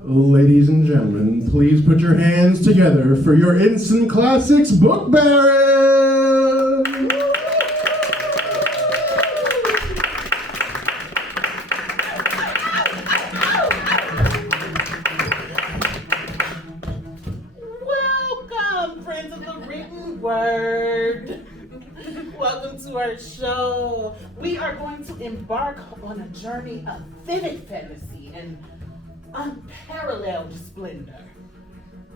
Ladies and gentlemen, please put your hands together for your Instant Classics Book Baron! Welcome, friends of the written word. Welcome to our show. We are going to embark on a journey of vivid fantasy and unparalleled splendor.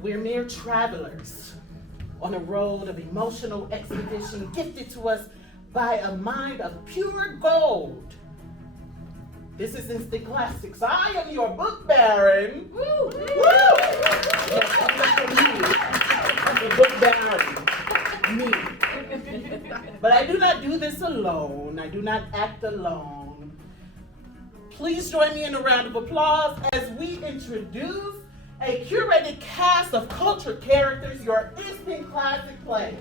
We're mere travelers on a road of emotional expedition gifted to us by a mind of pure gold. This is Instant Classics. I am your book baron. Woo! Woo! Yes, I'm the book baron. Me. But I do not do this alone. I do not act alone. Please join me in a round of applause as we introduce a curated cast of culture characters, your Instant Classic players.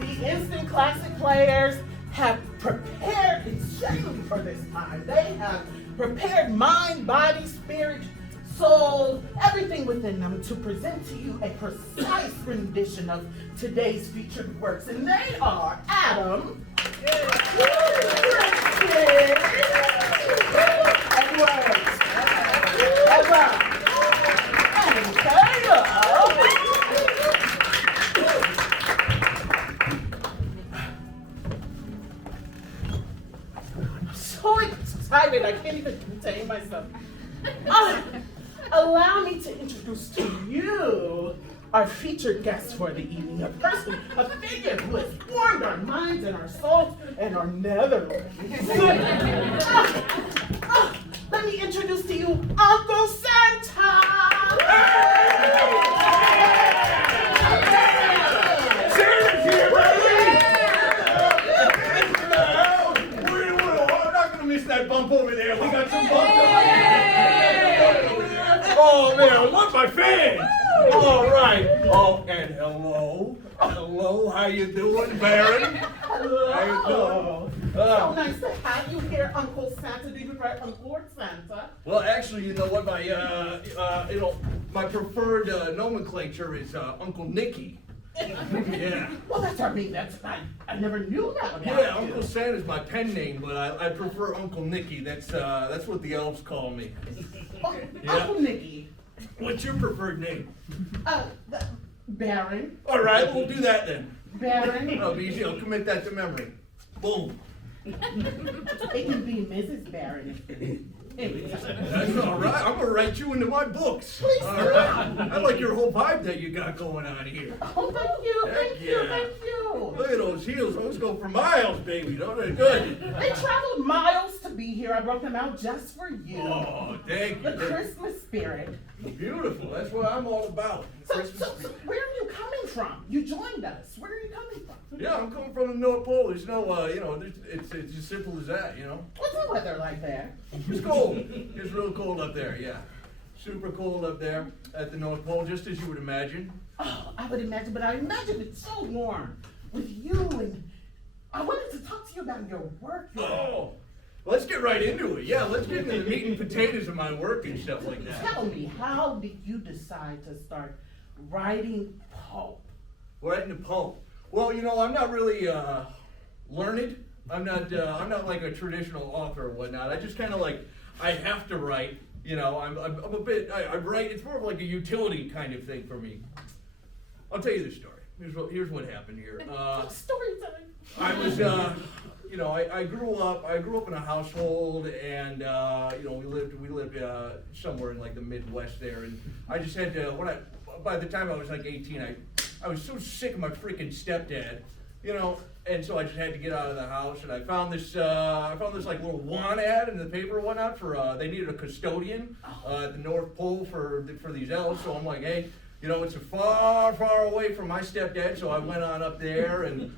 The Instant Classic players have prepared insanely for this time. They have prepared mind, body, spirit, soul, everything within them to present to you a precise rendition of today's featured works. And they are Adam, and Caleb. I'm so excited, I can't even contain myself. Allow me to introduce to you our featured guest for the evening, a figure who has warmed our minds and our souls and our netherlands. Let me introduce to you Uncle Santa! Santa's here, baby! I'm not gonna miss that bump over there. We got some bumps over there. Oh man, I love my fans. All right. Oh, and hello. Hello, how you doing, Baron? Hello. How you doing? So nice to have you here, Uncle Santa. Do you prefer Uncle or Santa? Well, actually, you know what? My preferred nomenclature is Uncle Nicky. Yeah. Well, that's I never knew that about Yeah, you. Uncle Santa's my pen name, but I prefer Uncle Nicky. That's what the elves call me. Oh, Yeah. Uncle Nicky. What's your preferred name? Baron. All right, we'll do that then. Baron. I'll be easy. I'll commit that to memory. Boom. It can be Mrs. Baron. That's all right. I'm gonna write you into my books. Please All do. right. I like your whole vibe that you got going on here. Oh, thank you, Heck thank you, yeah. thank you. Look at those heels. Those go for miles, baby. Don't they? Good. They traveled miles to be here. I brought them out just for you. Oh, thank you. The Christmas spirit. Beautiful. That's what I'm all about. So, Christmas so, so spirit. where are you coming from? You joined us. Where are you coming from? Yeah, I'm coming from the North Pole. There's no, it's as simple as that, you know. What's the weather like there? It's cold. It's real cold up there, yeah. Super cold up there at the North Pole, just as you would imagine. Oh, I would imagine, but I imagine it's so warm with you, and I wanted to talk to you about your work. Oh, let's get right into it. Yeah, let's get into the meat and potatoes of my work and stuff like that. Tell me, how did you decide to start writing Pulp? Writing the Pulp. Well, you know, I'm not really learned. I'm not like a traditional author or whatnot. I just kind of like, I have to write. You know, I'm a bit. I write. It's more of like a utility kind of thing for me. I'll tell you the story. Here's what happened here. Story time. I was, I grew up in a household, and we lived somewhere in like the Midwest there, and I just had to. By the time I was like 18, I was so sick of my freaking stepdad, you know, and so I just had to get out of the house, and I found this like little want ad in the paper and whatnot for they needed a custodian at the North Pole for these elves, so I'm like, hey. You know, it's far, far away from my stepdad, so I went on up there, and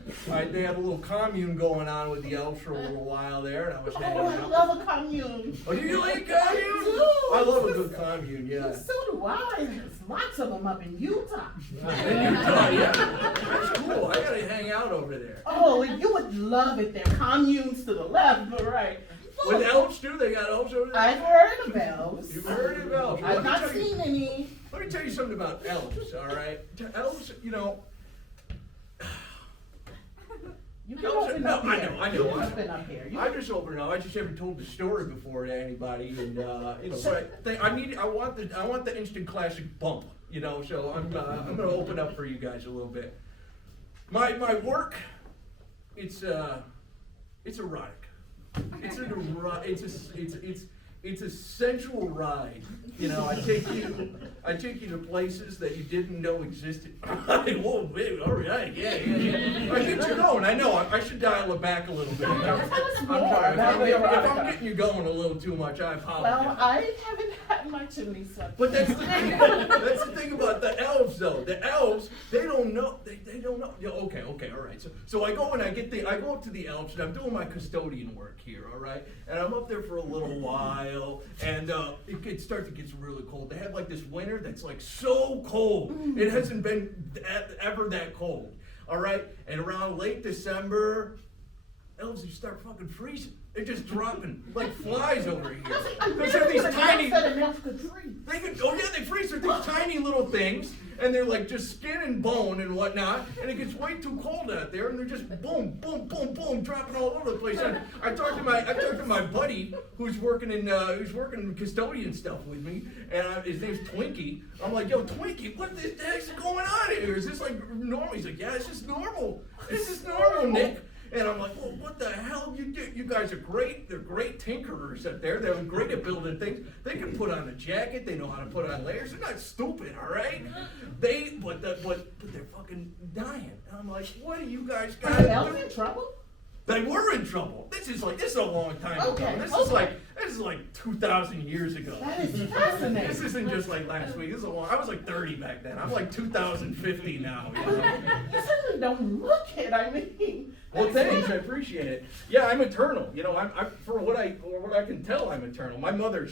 they had a little commune going on with the elves for a little while there, and I was hanging Oh, I out. love a commune. Oh, do you like a commune? do. I love a good commune, yeah. So do I. There's lots of them up in Utah. Yeah, yeah. That's cool. I gotta hang hang out over there. Oh, you would love it there. Communes to the left, but right. With elves too? They got elves over there? I've heard of elves. You've heard of elves? Well, I've let me not tell you- seen any. Let me tell you something about elves, all right? Elves, you know. You can Elves are- open no, up I here. know, I You know. can open up here. I just open up. I just haven't told the story before to anybody, and you know, but I want the instant classic bump, you know. So I'm gonna open up for you guys a little bit. My work, it's erotic. It's a sensual ride. You know, I take you to places that you didn't know existed. Whoa, baby, all right, yeah. I get you going. I know. I should dial it back a little bit. Tell us more sorry. about the If I'm erotica. getting you going a little too much, I apologize. Well, I haven't had my chimney swept. But that's the thing. That's the thing about the elves, though. The elves, they don't know. They don't know. Yeah, okay, all right. So I go and I go up to the elves, and I'm doing my custodian work here, all right. And I'm up there for a little while, and it starts to get really cold. They have like this winter that's like so cold. It hasn't been ever that cold, all right. And around late December, elves just start fucking freezing. They're just dropping like flies over here. Because they're these tiny. They can, oh yeah, they freeze. They're these tiny little things, and they're like just skin and bone and whatnot. And it gets way too cold out there, and they're just boom, boom, boom, boom, dropping all over the place. And I talked to my buddy who's working custodian stuff with me, and his name's Twinkie. I'm like, yo, Twinkie, what the heck's going on here? Is this like normal? He's like, yeah, it's just normal. It's just normal, Nick. And I'm like, well, what the hell? You guys are great. They're great tinkerers up there. They're great at building things. They can put on a jacket. They know how to put on layers. They're not stupid, all right? But they're fucking dying. And I'm like, what are you guys Are the got? elves in trouble? They were in trouble. This is a long time ago. This is like 2,000 years ago. That is fascinating. This isn't just like last week. I was like 30 back then. I'm like 2050 now. You know? You certainly don't look it. I mean. Well, thanks. I appreciate it. Yeah, I'm eternal. You know, I'm for what I can tell, I'm eternal. My mother,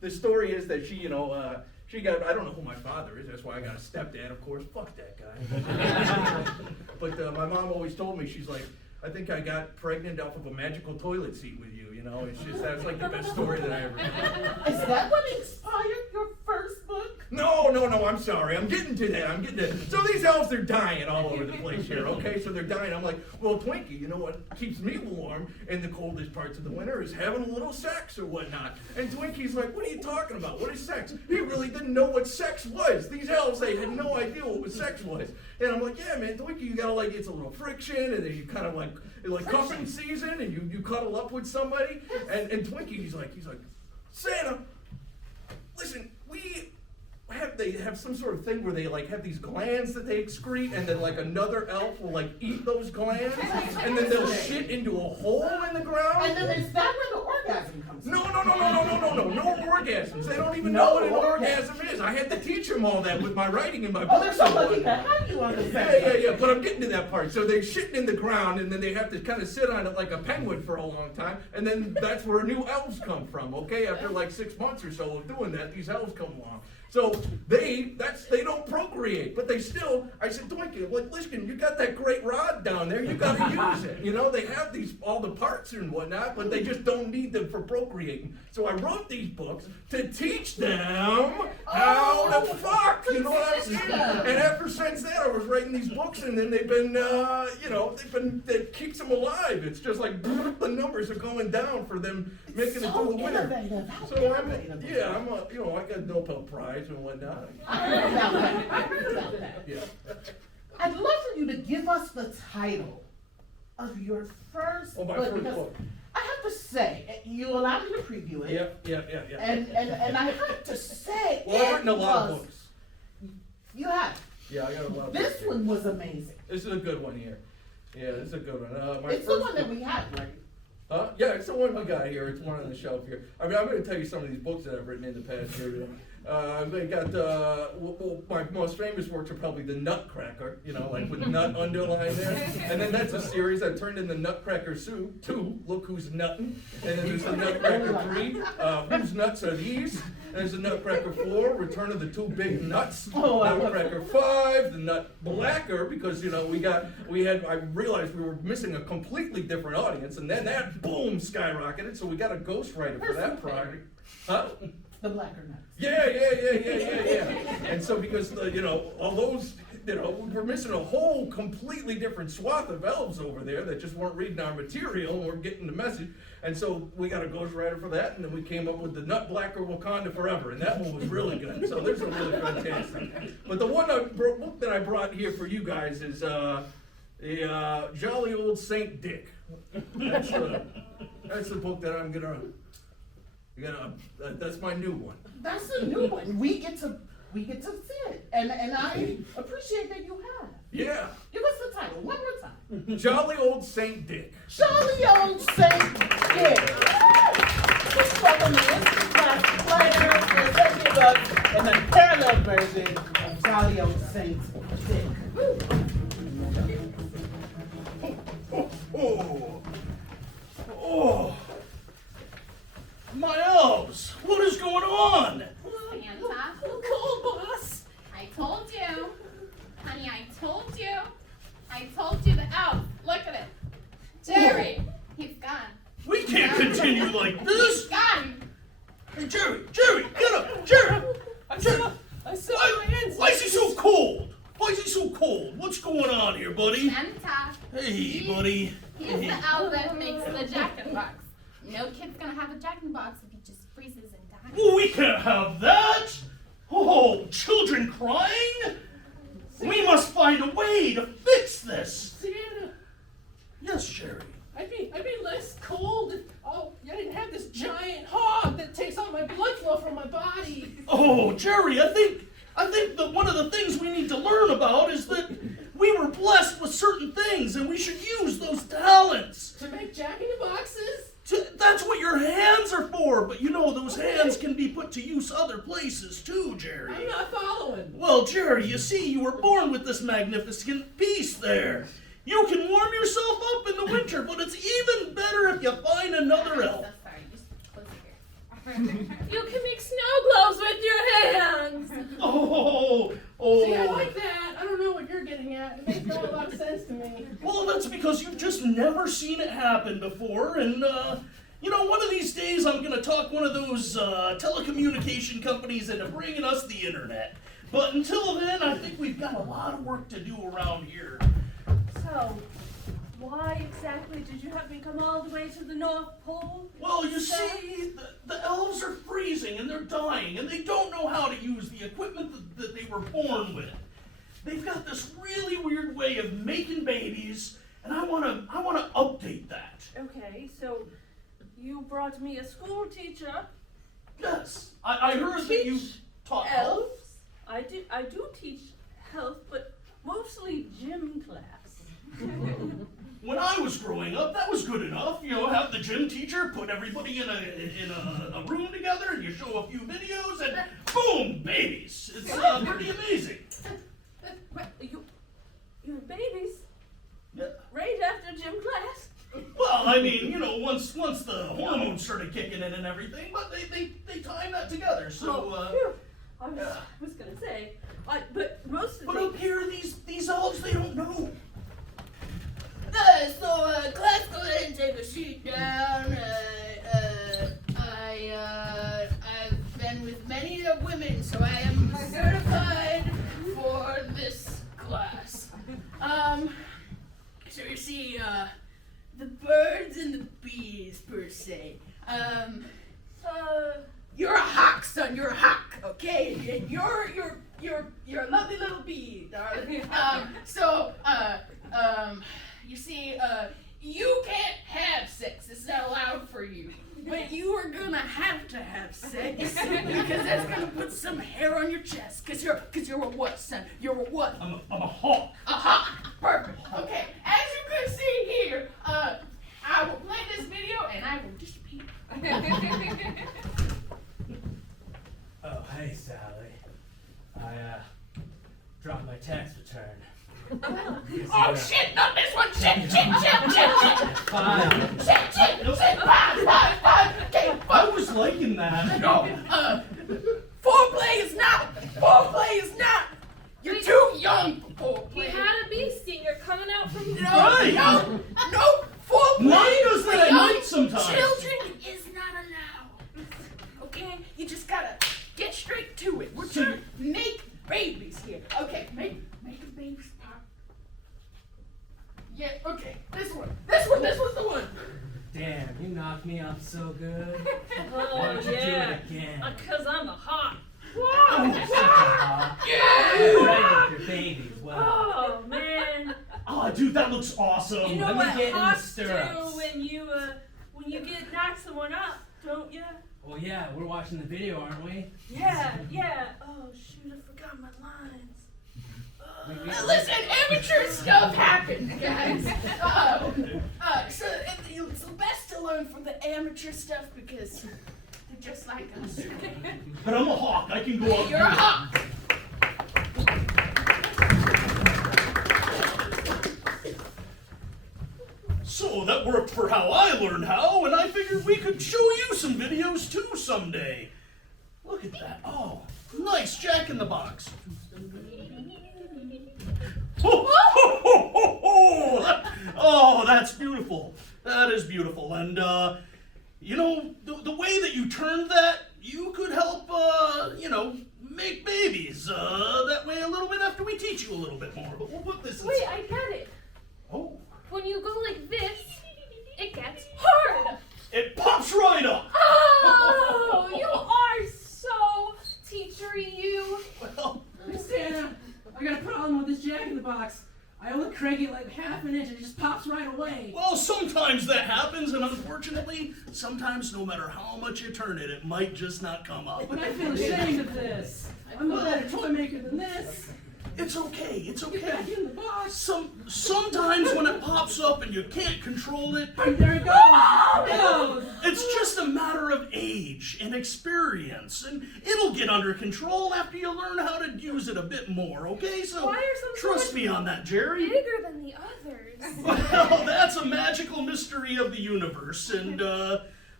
the story is that she got, I don't know who my father is. That's why I got a stepdad, of course. Fuck that guy. But my mom always told me, she's like, I think I got pregnant off of a magical toilet seat with you. You know, that's like the best story that I ever heard. Is that what inspired your first book? No, I'm sorry. I'm getting to that. So these elves, they're dying all over the place here, okay? So they're dying. I'm like, well, Twinkie, you know what keeps me warm in the coldest parts of the winter is having a little sex or whatnot. And Twinkie's like, what are you talking about? What is sex? He really didn't know what sex was. These elves, they had no idea what sex was. And I'm like, yeah, man, Twinkie, you gotta it's a little friction, and then you kind of like cuffing season, and you cuddle up with somebody. And Twinkie, he's like, Santa, listen, they have some sort of thing where they have these glands that they excrete, and then another elf will eat those glands, and then they'll shit into a hole in the ground. And then is that where the orgasm comes from? No orgasms. They don't even know what an orgasm is. I had to teach them all that with my writing in my book. Oh, they're so lucky to have you on the set. Yeah, but I'm getting to that part. So they're shitting in the ground, and then they have to kind of sit on it like a penguin for a long time, and then that's where new elves come from, okay? After 6 months or so of doing that, these elves come along. So they don't procreate, but they still, I said, Twinkie, listen, you got that great rod down there, you gotta use it. You know, they have all the parts and whatnot, but they just don't need them for procreating. So I wrote these books to teach them how to fuck, you know what I'm saying? And ever since that, I was writing these books, and then they've been, that keeps them alive. It's just the numbers are going down for them making it through the winter. So I got Nobel Prize and whatnot. I heard about that. Yeah. I'd love for you to give us the title of your first Oh, my book. first Because book. I have to say, you allowed me to preview it. Yeah. And I have to say, Well, I've written a lot of books. You have. Yeah, I got a lot of books. This one was amazing. This is a good one here. Yeah, this is a good one. It's the one that we had, right? Yeah, it's the one we got here. It's one on the shelf here. I mean, I'm going to tell you some of these books that I've written in the past here. They got my most famous works are probably the Nutcracker, you know, like with nut underlined there. And then that's a series I turned into Nutcracker 2, Look Who's Nuttin'. And then there's the Nutcracker 3, Whose Nuts Are These? There's the Nutcracker 4, Return of the Two Big Nuts. Nutcracker 5, the Nut Blacker, because, you know, I realized we were missing a completely different audience, and then that, boom, skyrocketed, so we got a ghostwriter for that project. Huh? The Blacker Nuts. Yeah. And so because, all those, we're missing a whole completely different swath of elves over there that just weren't reading our material and weren't getting the message. And so we got a ghostwriter for that, and then we came up with the Nut Blacker Wakanda Forever, and that one was really good. So this was really fantastic. But the book that I brought here for you guys is the Jolly Old Saint Dick. That's the book that I'm gonna. That's my new one. That's a new one. We get to see it, and I appreciate that you have. Yeah. Give us the title one more time. Jolly Old Saint Dick. Jolly Old Saint Dick. Let's welcome the instant class players, the executive book, and the parallel version of Jolly Old Saint Dick. Oh, my elves, what is going on? Santa. Cool, boss. I told you. Honey, I told you. I told you the elf. Look at it. Jerry, he's gone. We can't continue like this. He's gone. Hey, Jerry, get up, Jerry. I saw my hands. Why is he so cold? What's going on here, buddy? Santa. Hey, buddy. He's the elf that makes the Jack-in-the-Box. No kid's gonna have a Jack-in-the-Box if he just freezes and dies. Well, we can't have that. Oh, children crying? We must find a way to fix this. Santa, Yes, Jerry. I'd be less cold if I didn't have this giant hog that takes all my blood flow from my body. Oh, Jerry, I think that one of the things we need to learn about is that we were blessed with certain things and we should use those talents. To make Jack-in-the-Boxes? That's what your hands are for, but those hands can be put to use other places too, Jerry. I'm not following. Well, Jerry, you see, you were born with this magnificent piece there. You can warm yourself up in the winter, but it's even better if you find another elf. I'm so sorry. Just close your ears. You can make snow globes with your hands. See, I like that. I don't know what you're getting at. It makes not a lot of sense to me. Well, that's because you've just never seen it happen before, and, one of these days I'm going to talk one of those telecommunication companies into bringing us the internet. But until then, I think we've got a lot of work to do around here. So, why exactly did you have me come all the way to the North Pole? Well, you see, the elves are freezing and they're dying, and they don't know how to use the equipment that they were born with. They've got this really weird way of making babies, and I want to update that. Okay, so you brought me a school teacher. Yes, I heard that you taught health. Elves? I do teach health, but mostly gym class. When I was growing up, that was good enough. Have the gym teacher put everybody in a room together, and you show a few videos, and boom, babies. It's pretty amazing. What, your babies? Yeah. Right after gym class? Well, I mean, once the hormones started kicking in and everything, but they time that together. So, Phew. I was gonna say, but most of but the up here, these elves, they don't know. Class, go ahead and take a seat down. I've been with many women, so I am certified for this class. So you see, the birds and the bees, per se. You're a hawk, son. You're a hawk, okay? And you're a lovely little bee, darling. You see, you can't have sex. It's not allowed for you. But you are gonna have to have sex because that's gonna put some hair on your chest. Cause you're a what, son? You're a what? I'm a hawk. A hawk. Perfect. Okay. As you can see here, I will play this video and I will disappear. Oh, hey, Sal. Oh shit, not this one. Shit. Five. Shit. Five. Okay, I was liking that. no, foreplay is not. You're too young for You foreplay. had a bee stinger coming out from the Right. No, foreplay. Mine does that for at young night sometimes. Children is not allowed. Okay, you just gotta get straight to it. We're trying to make babies here. Okay, make a baby. Yeah, okay, this one. This was the one. Damn, you knocked me up so good. Why Oh, don't you do yeah. it again? Because I'm a hot. You're pregnant with your babies. Wow. Oh, man. Oh, dude, that looks awesome. You know Let me what get in the hots do stirrups. when you get knock someone up, don't you? Well, yeah, we're watching the video, aren't we? Yeah. Oh, shoot, I forgot my lines. Listen, amateur stuff happens, guys. So it's best to learn from the amateur stuff because they're just like us. But I'm a hawk. I can go up. You're a hawk. So that worked for how I learned how, and I figured we could show you some videos too someday. Look at that. Oh, nice Jack in the Box. Oh, that's beautiful. That is beautiful. And, you know, the way that you turned that, you could help, make babies. That way a little bit after we teach you a little bit more. But we'll put this Wait, inside. I get it. Oh, When you go like this, it gets hard. it pops right up. Oh, you are so teachery, you. Well, Hey, Santa, I got a problem with this Jack in the Box. I only crank it like half an inch and it just pops right away. well, sometimes that happens, and unfortunately, sometimes no matter how much you turn it, it might just not come up. But I feel ashamed of this. I'm a better toy maker than this. It's okay. It's Get back okay. in the box. Sometimes when it pops up and you can't control it, Right, there it goes. There it goes. it's just a matter of age and experience, and it'll get under control after you learn how to use it a bit more, okay? So Why are some trust toys me on that, Jerry. Bigger than the others. Well, that's a magical mystery of the universe, and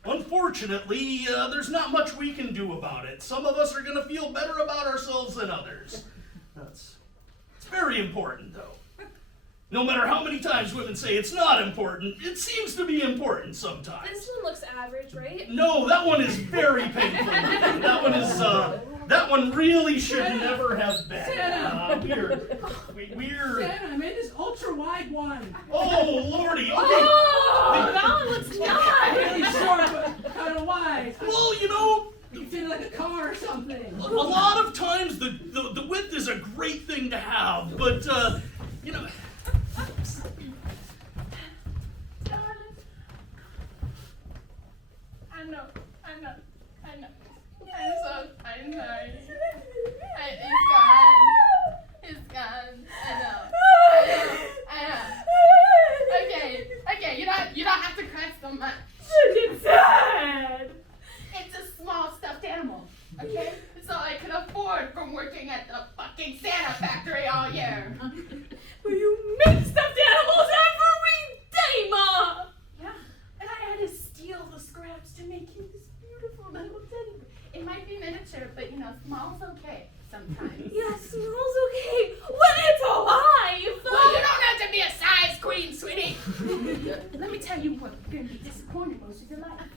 unfortunately, there's not much we can do about it. Some of us are going to feel better about ourselves than others. It's very important, though. No matter how many times women say it's not important, it seems to be important sometimes. This one looks average, right? No, that one is very painful. That one really should never have been. We're. Santa, I made this ultra wide one. Oh, Lordy. Okay. Oh, that one looks nice. Really short, but kind of wide. Well, you know, You fit it like a car or something. a lot of times the width is a great thing to have, but you know. I know. I'm sorry. It's gone. I know. Okay. You don't have to cry so much. It's sad. It's a small stuffed animal. Okay? It's all I could afford from working at the fucking Santa factory all year. But you make stuffed animals every day, Ma. Yeah. And I had to steal the scraps to make you this beautiful little teddy bear. It might be miniature, but small's okay sometimes. Yeah, small's okay when it's alive. Well, you don't have to be a size queen, sweetie. Let me tell you what, you're gonna be disappointed most of your life.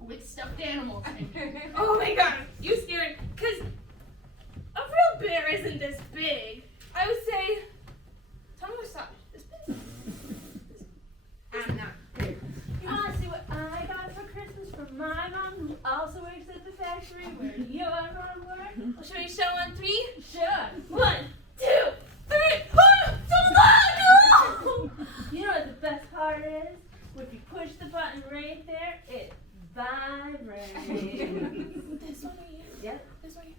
With stuffed animals. Oh my god, you scared? Cause a real bear isn't this big. I would say, tell me what size. This big. I'm not. You wanna see what I got for Christmas from my mom, who also works at the factory where your mom works? Well, should we show on 3? Sure. 1, 2, 3. Oh, no! You know what the best part is? If you push the button right there, it vibrates. This one here. Yep. This one here.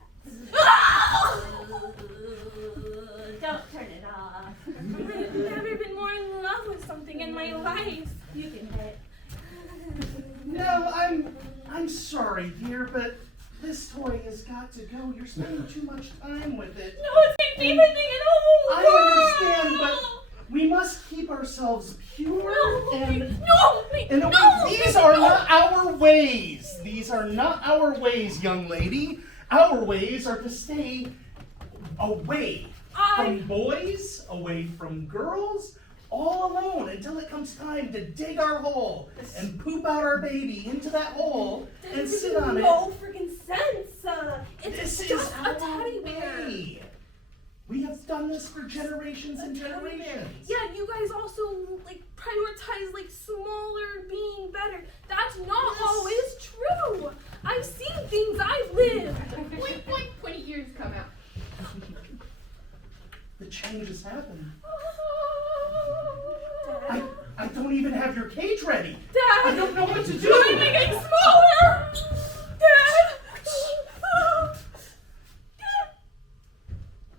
Don't turn it off. I've never been more in love with something in my life. You can hit. No, I'm sorry, dear, but this toy has got to go. You're spending too much time with it. No, it's my favorite thing in the whole world. I understand, but we must keep ourselves pure These are not our ways. These are not our ways, young lady. Our ways are to stay away from boys, away from girls, all alone until it comes time to dig our hole and poop out our baby into that hole and sit on it. No freaking sense. It's This just is a our teddy bear. way. We have done this for generations and generations. Yeah, you guys also like prioritize like smaller being better. That's not always true. I've seen things. I've lived. Blink, blink, 20 years come out. The change has happened. I don't even have your cage ready. Dad, I don't know what to do. Can I make it smaller? Dad.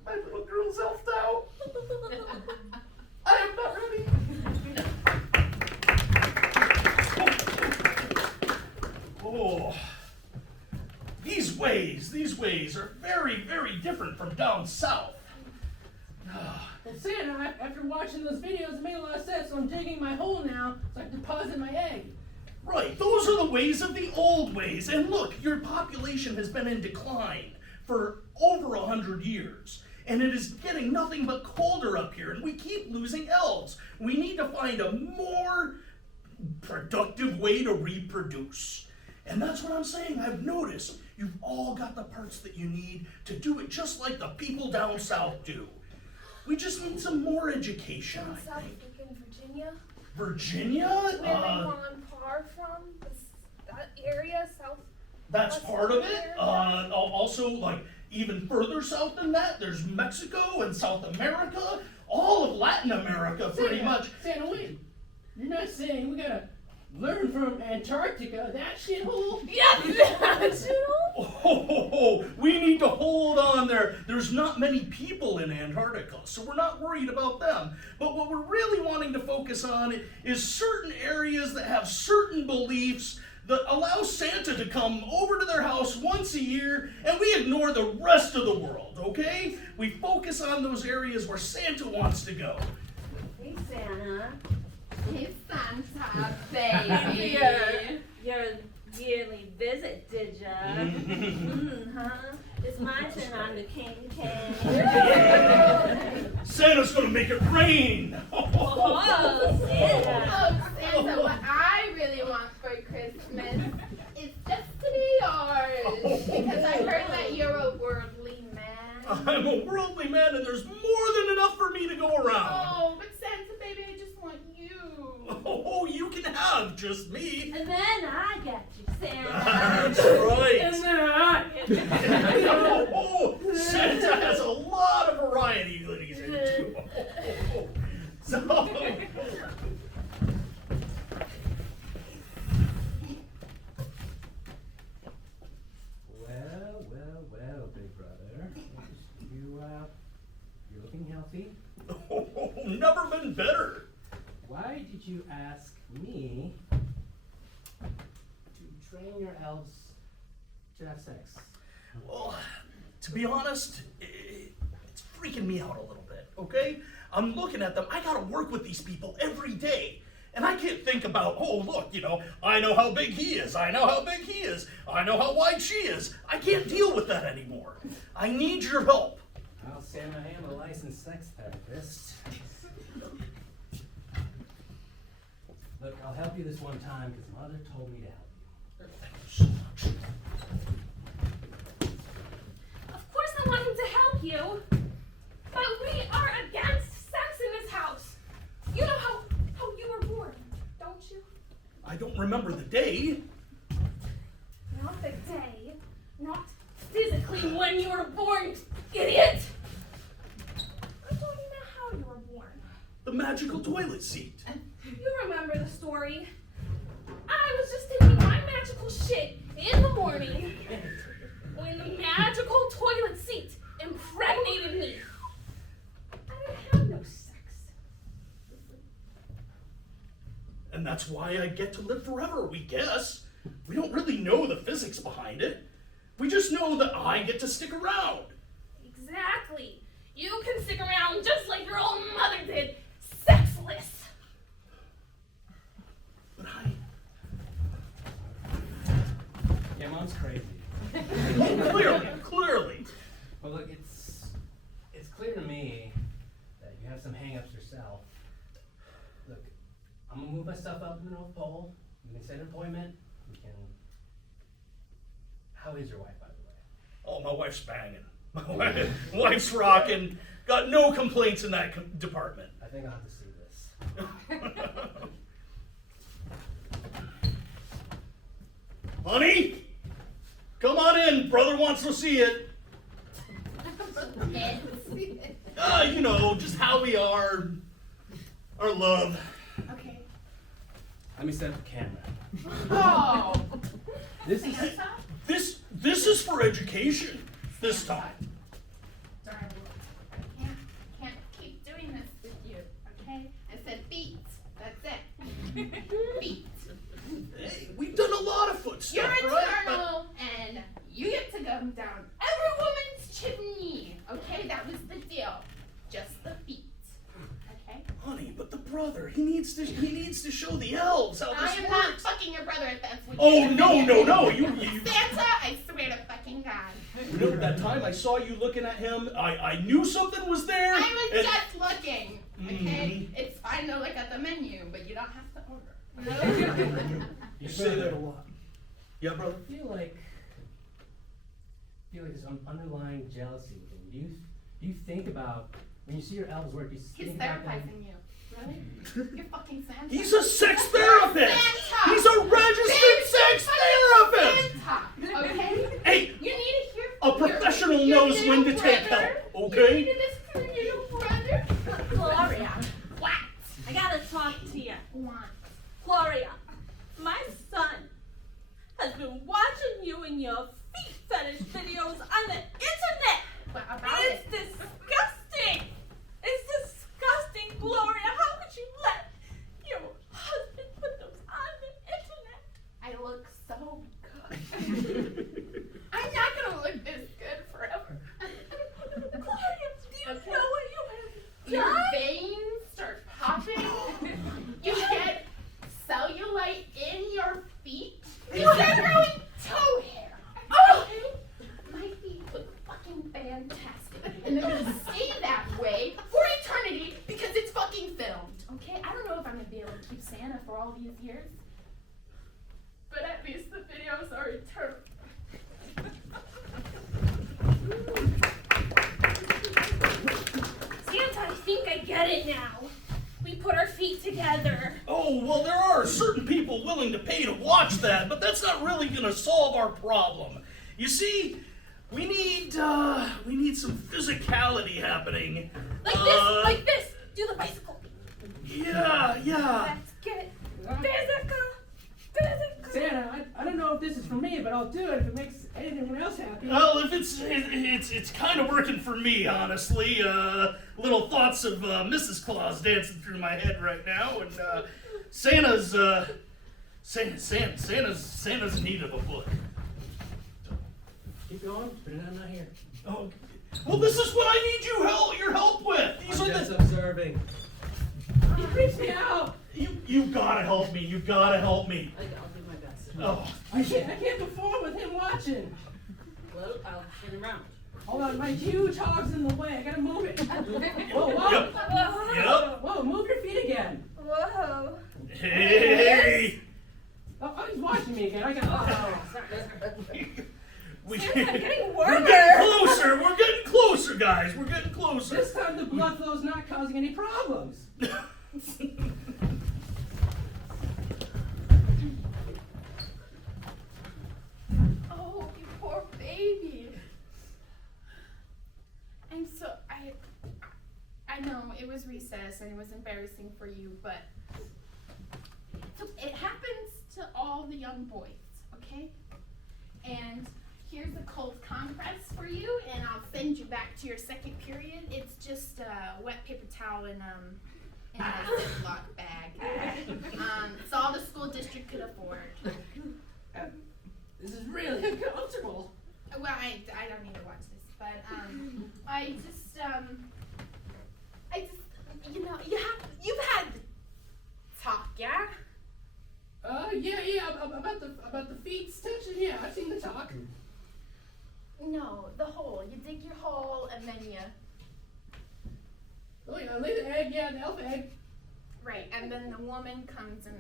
My little girl's elfed out. I am not ready. Oh. These ways are very, very different from down south. Well, Santa, after watching those videos, it made a lot of sense, so I'm digging my hole now so I can deposit my egg. Right, those are the ways of the old ways. And look, your population has been in decline for over 100 years. And it is getting nothing but colder up here, and we keep losing elves. We need to find a more productive way to reproduce. And that's what I'm saying. I've noticed you've all got the parts that you need to do it just like the people down south do. We just need some more education, Down I south, think. like in Virginia, Virginia? where they Ron Parr from, that area, south. That's part of it. Also, like, even further south than that, there's Mexico and South America, all of Latin America, pretty much. Santa, wait. You're not saying we gotta learn from Antarctica, that shithole? Oh, we need to hold on there. There's not many people in Antarctica, so we're not worried about them. But what we're really wanting to focus on is certain areas that have certain beliefs that allow Santa to come over to their house once a year, and we ignore the rest of the world, okay? We focus on those areas where Santa wants to go. Hey, Santa. Hey, Santa, baby. Your yearly visit, did ya? Huh? It's my turn on the king cake. Santa's gonna make it rain! Oh, Santa. Oh, Santa, what I really want for Christmas is just to be yours. Because I heard that you're a worldly man. I'm a worldly man, and there's more than enough for me to go around. Oh, but Santa, baby, I just want you. Oh, you can have just me. And then I got you, Santa. That's right. And then I get you. Oh, Santa has a lot of variety that he's into. So, Well, big brother. You're looking healthy. never been better. Why did you ask me to train your elves to have sex? Well, to be honest, it's freaking me out a little bit, okay? I'm looking at them. I gotta work with these people every day. And I can't think about, oh, look, I know how big he is. I know how big he is. I know how wide she is. I can't deal with that anymore. I need your help. Well, Sam, I am a licensed sex therapist. Look, I'll help you this one time because Mother told me to help you. Thank you so much. Of course I want him to help you, but we are against sex in this house. You know how you were born, don't you? I don't remember the day. Not the day, not physically when you were born, idiot. I'm talking about how you were born. The magical toilet seat. You remember the story. I was just taking my magical shit in the morning when the magical toilet seat impregnated me. I didn't have no sex. And that's why I get to live forever, we guess. We don't really know the physics behind it. We just know that I get to stick around. Exactly. You can stick around just like your own mother did, sexless. But honey, Yeah, Mom's crazy. clearly. But look, it's clear to me that you have some hang-ups yourself. Look, I'm gonna move my stuff up to the North Pole. We can set an appointment. We can. How is your wife, by the way? Oh, my wife's banging. My wife's rocking. Got no complaints in that department. I think I'll have to see this. Honey, come on in. Brother wants to see it. You know, just how we are. Our love. Okay. Let me set up the camera. Oh. This is. This is for education. This time. Sorry, I can't keep doing this with you, okay? I said feet. That's it. Feet. Hey, we've done a lot of foot stuff, You're right? eternal, and you get to go down every woman's chimney, okay? That was the deal. Just the feet, okay? Honey, but the brother, he needs to show the elves how I this am not works. fucking your brother if that's what Oh, you're no, saying. no, no, you. Santa, I swear to fucking God. Remember that time I saw you looking at him? I knew something was there. I was and- just looking, okay? It's fine to look at the menu, but you don't have to order. You say that a lot. Yeah, brother? I feel like there's some underlying jealousy within you. Do you think about when you see your elves work? Do you He's think about them? therapizing you. Really? You're fucking Santa. He's a sex therapist. Santa. He's a registered sex therapist. Santa, okay? Hey, You need to hear a professional knows when to take help, okay? You need to listen to your little brother. Gloria, What? I gotta talk to you. What? Gloria, my son has been watching you and your feet fetish videos on the internet. What about It's it? disgusting. It's disgusting, Gloria. How could you let your husband put those on the internet? I look so good. I'm not gonna look this good forever. Gloria, do you Okay. know what you have Your done? veins start popping. You get cellulite in your feet. You start growing toe hair. Okay? My feet look fucking fantastic. And they're gonna stay that way for eternity because it's fucking filmed. Okay? I don't know if I'm gonna be able to keep Santa for all these years. But at least the videos are eternal. Santa, I think I get it now. We put our feet together. Oh, well, there are certain people willing to pay to watch that, but that's not really going to solve our problem. You see, we need some physicality happening. Like this. Do the bicycle. Yeah. Let's get physical. Santa, I don't know if this is for me, but I'll do it if it makes anyone else happy. Well, if it's kind of working for me, honestly. Little thoughts of Mrs. Claus dancing through my head right now, and Santa's in need of a foot. Keep going. Put it on my here. Oh, well, this is what I need your help with. These I'm are just the observing. He freaks me out. you gotta help me. You gotta help me. I'll do my best. Oh, I can't perform with him watching. Well, I'll turn around. Hold on, my huge hog's in the way. I gotta move it. Whoa. Yep. Whoa, move your feet again. Whoa. Hey. Oh, he's watching me again. I got. We, Santa, I'm getting we're warmer. getting closer. We're getting closer, guys. We're getting closer. This time the blood flow's not causing any problems. Oh, you poor baby. I know it was recess and it was embarrassing for you, but it happens to all the young boys, okay? And here's a cold compress for you, and I'll send you back to your second period. It's just a wet paper towel in a Ziploc bag. It's all the school district could afford. This is really uncomfortable. Well, I don't need to watch this, but I just you know, you've had talk, yeah? Yeah, about the feet touching. Yeah, I've seen the talk. No, the hole. You dig your hole and then you. Oh yeah, lay the egg. Yeah, the elf egg. Right, and then the woman comes and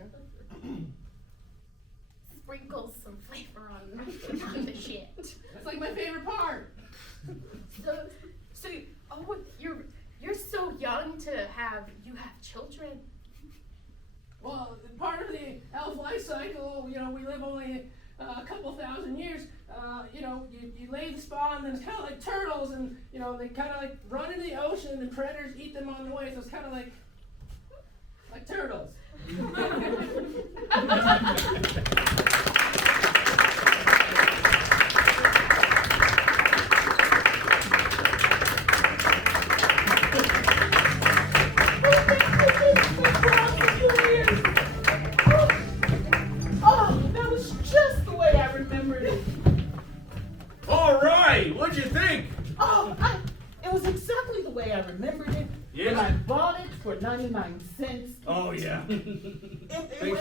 sprinkles some flavor on the shit. That's like my favorite part. So oh, you're so young to have children. Well, part of the elf life cycle, you know, we live only a couple thousand years. You know, you lay the spawn, and it's kind of like turtles, and you know they kind of like run into the ocean, and predators eat them on the way. So it's kind of like turtles. Oh, that was just the way I remembered it. All right, what'd you think? Oh, it was exactly the way I remembered it. Yeah? When I bought it for 99 cents. Oh yeah. It was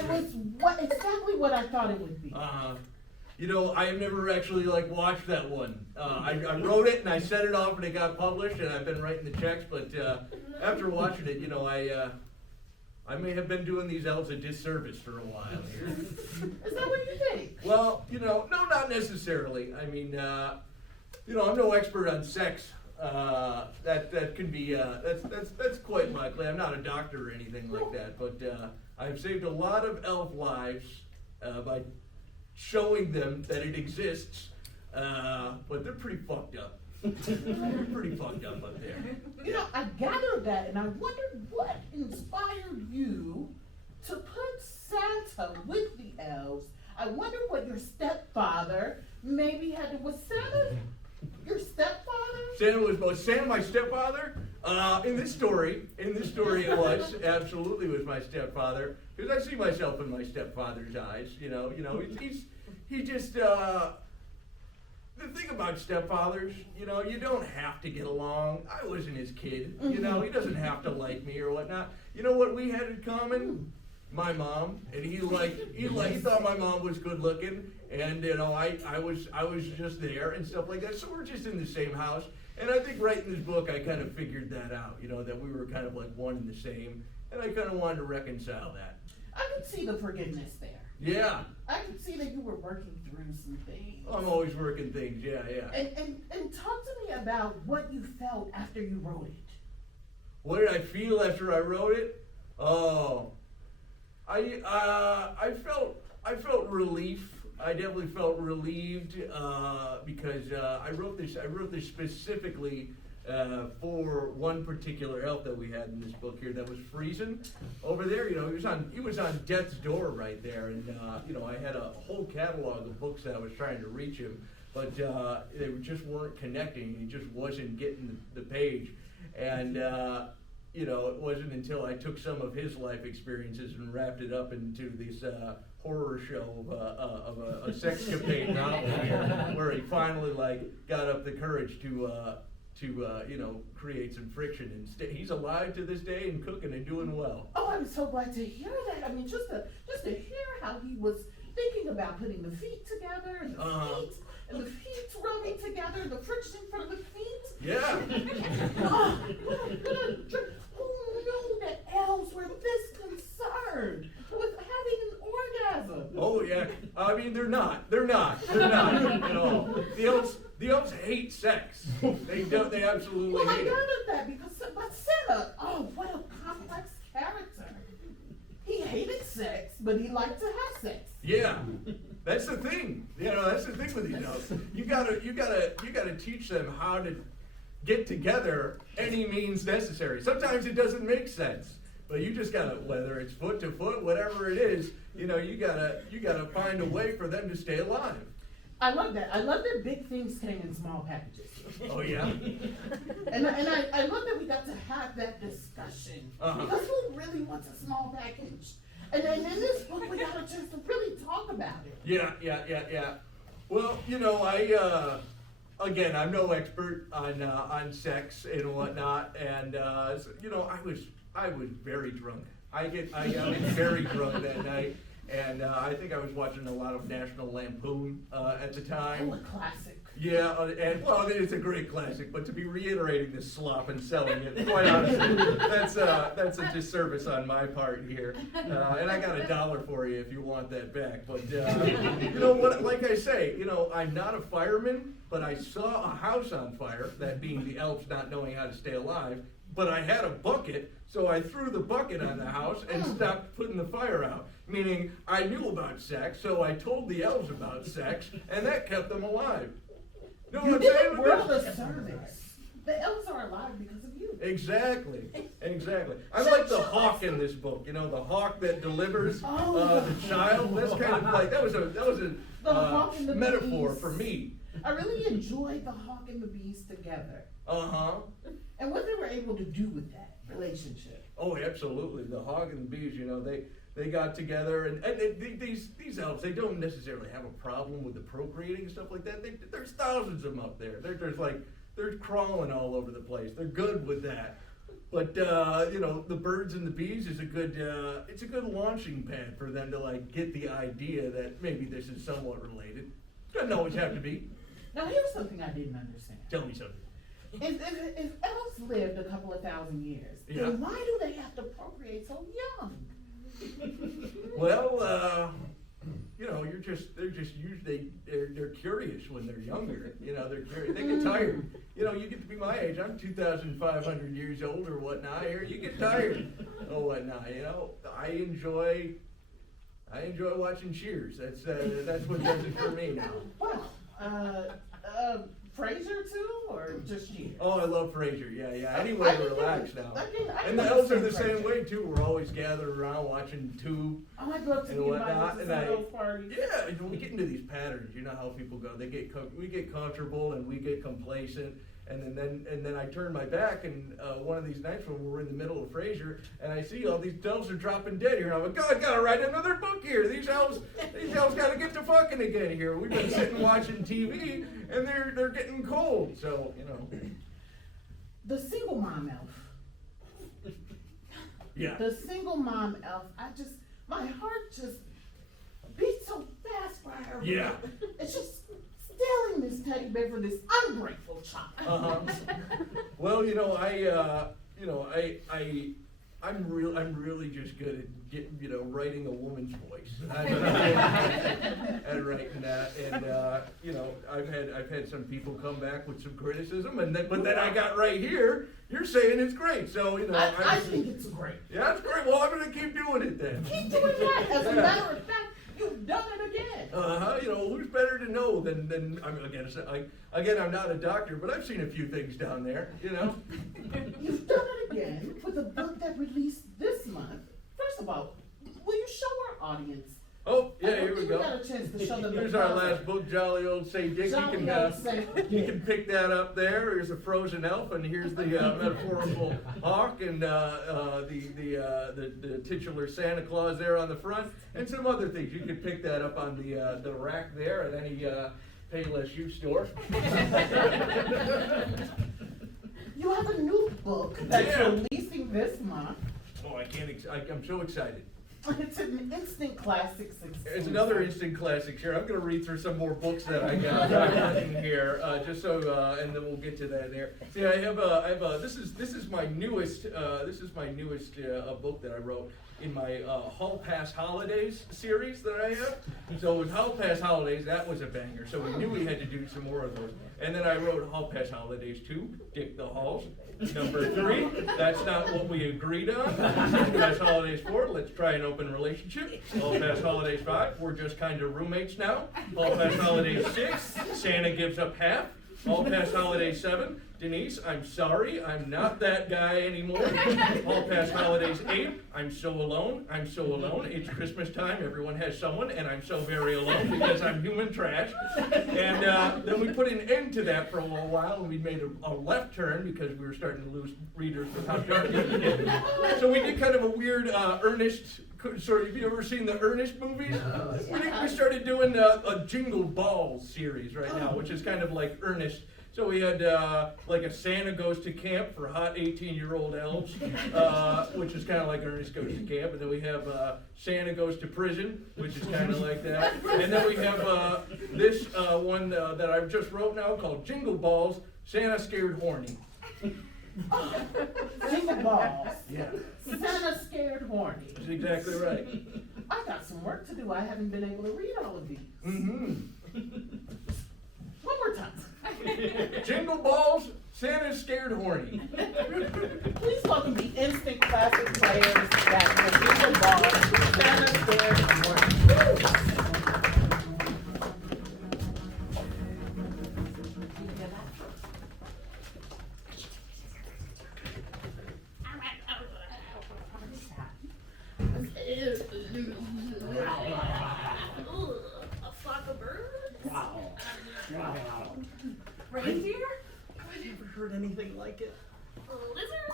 exactly what I thought it would be. You know, I have never actually watched that one. I wrote it and I sent it off and it got published, and I've been writing the checks. But after watching it, you know, I may have been doing these elves a disservice for a while here. Is that what you think? Well, you know, no, not necessarily. I mean, you know, I'm no expert on sex. That can be that's quite likely. I'm not a doctor or anything like that, but I've saved a lot of elf lives by showing them that it exists. But they're pretty fucked up. They're pretty fucked up there. You know, I gathered that, and I wondered what inspired you to put Santa with the elves. I wonder what your stepfather maybe had to. Was Santa your stepfather? Was Santa my stepfather? In this story, it was absolutely was my stepfather, because I see myself in my stepfather's eyes. You know, he just. The thing about stepfathers, you know, you don't have to get along. I wasn't his kid, you know. He doesn't have to like me or whatnot. You know what we had in common? My mom, and he thought my mom was good looking, and you know I was just there and stuff like that. So we're just in the same house, and I think writing this book I kind of figured that out. You know, that we were kind of like one and the same, and I kind of wanted to reconcile that. I could see the forgiveness there. Yeah. I could see that you were working through some things. I'm always working things. Yeah. And talk to me about what you felt after you wrote it. What did I feel after I wrote it? Oh. I felt relief. I definitely felt relieved because I wrote this specifically for one particular elf that we had in this book here that was freezing over there. You know, he was on death's door right there, and you know, I had a whole catalog of books that I was trying to reach him, but they just weren't connecting. He just wasn't getting the page, and you know, it wasn't until I took some of his life experiences and wrapped it up into this horror show of a sexcapade novel here, where he finally got up the courage to you know, create some friction, and he's alive to this day and cooking and doing well. Oh, I'm so glad to hear that. I mean, just to hear how he was thinking about putting the feet together and the feet rubbing together, the friction from the feet. Yeah. Oh, who knew that elves were this concerned with having an orgasm? Oh yeah. I mean, they're not at all. The elves hate sex. They don't. They absolutely Well, I hate it. gathered that because Santa, oh, what a complex character. He hated sex, but he liked to have sex. Yeah, that's the thing. You know, that's the thing with these elves. You gotta teach them how to get together any means necessary. Sometimes it doesn't make sense, but you just gotta, whether it's foot to foot, whatever it is, you know, you gotta find a way for them to stay alive. I love that. I love that big things came in small packages. Oh yeah. And I love that we got to have that discussion. Because who really wants a small package? And then in this book, we got a chance to really talk about it. Yeah. Well, you know, again, I'm no expert on sex and whatnot, and so, you know, I was very drunk. I got very drunk that night, and I think I was watching a lot of National Lampoon at the time. Oh, a classic. Yeah, and well, it's a great classic, but to be reiterating this slop and selling it, quite honestly, that's a disservice on my part here. And I got $1 for you if you want that back. But you know what? Like I say, you know, I'm not a fireman, but I saw a house on fire. That being the elves not knowing how to stay alive. But I had a bucket, so I threw the bucket on the house and stopped putting the fire out. Meaning, I knew about sex, so I told the elves about sex, and that kept them alive. Know what You I'm did saying? a world of service. The elves are alive because of you. Exactly. I like the hawk in this book. You know, the hawk that delivers the child. That's kind of like that was a hawk and the metaphor bees. for me. I really enjoyed the hawk and the bees together. And what they were able to do with that relationship. Oh, absolutely. The hawk and the bees. You know, they got together, and these elves, they don't necessarily have a problem with the procreating and stuff like that. There's thousands of them up there. They're crawling all over the place. They're good with that. But you know, the birds and the bees is a good launching pad for them to like get the idea that maybe this is somewhat related. Doesn't always have to be. Now here's something I didn't understand. Tell me something. If elves lived a couple of thousand years, Yeah. then why do they have to procreate so young? Well, you know, they're curious when they're younger. You know, they're curious. They get tired. You know, you get to be my age. I'm 2,500 years old or whatnot. Here, you get tired or whatnot. You know, I enjoy watching Cheers. That's what does it for me now. Well, Frasier too, or just you? Oh, I love Frasier. Yeah. Any way to relax now. I And the elves are the same way too. We're always gathered around watching Tube. I might go up to And the whatnot, invited and to those parties. Yeah, when we get into these patterns, you know how people go. We get comfortable and we get complacent, and then I turn my back, and one of these nights when we're in the middle of Frasier, and I see all these elves are dropping dead here. And I'm like, God, I gotta write another book here. These elves gotta get to fucking again here. We've been sitting watching TV, and they're getting cold. So you know. The single mom elf. Yeah. The single mom elf. My heart just beats so fast for her. Yeah. It's just stealing this teddy bear for this ungrateful child. Well, you know, I'm really just good at writing a woman's voice. And writing that, and you know, I've had some people come back with some criticism, but then I got right here. You're saying it's great, so you know. I think it's great. Yeah, it's great. Well, I'm gonna keep doing it then. Keep doing that. As a matter of fact, you've done it again. You know, who's better to know than again, I'm not a doctor, but I've seen a few things down there, you know. You've done it again with a book that released this month. First of all, will you show our audience? Oh, yeah, I don't here we think go. got a chance to show them the Here's our cover. last book, Jolly Old St. Dick. Jolly Old St. Dick. You can pick that up there. Here's a frozen elf, and here's the metaphorical hawk, and the titular Santa Claus there on the front, and some other things. You can pick that up on the rack there at any Payless shoe store. You have a new book that's Yeah. releasing this month. Oh, I'm so excited. It's an instant classic success. It's another instant classic here. I'm going to read through some more books that I got in here, just so, and then we'll get to that there. See, I have this is my newest book that I wrote in my Hall Pass Holidays series that I have. So with Hall Pass Holidays, that was a banger. So we knew we had to do some more of those. And then I wrote Hall Pass Holidays 2, Dick the Halls. Number 3, that's not what we agreed on. Hall Pass Holidays 4, let's try an open relationship. Hall Pass Holidays 5, we're just kind of roommates now. Hall Pass Holidays 6, Santa gives up half. Hall Pass Holidays 7, Denise, I'm sorry, I'm not that guy anymore. All past holidays, Abe, I'm so alone, I'm so alone. It's Christmas time, everyone has someone, and I'm so very alone because I'm human trash. And then we put an end to that for a little while, and we made a left turn because we were starting to lose readers with how dark it was getting. So we did kind of a weird Ernest, sort of, have you ever seen the Ernest movies? We started doing a Jingle Balls series right now, which is kind of like Ernest. So we had like a Santa Goes to Camp for hot 18-year-old elves, which is kind of like Ernest Goes to Camp. And then we have Santa Goes to Prison, which is kind of like that. And then we have this one that I've just wrote now called Jingle Balls, Santa Scared Horny. Jingle balls. Yeah. Santa scared horny. That's exactly right. I got some work to do. I haven't been able to read all of these. Mm-hmm. One more time. Jingle Balls, Santa's Scared Horny. Please welcome the instant classic players that will Jingle Balls, Santa scared horny. A flock of birds? Reindeer? I never heard anything like it. A lizard?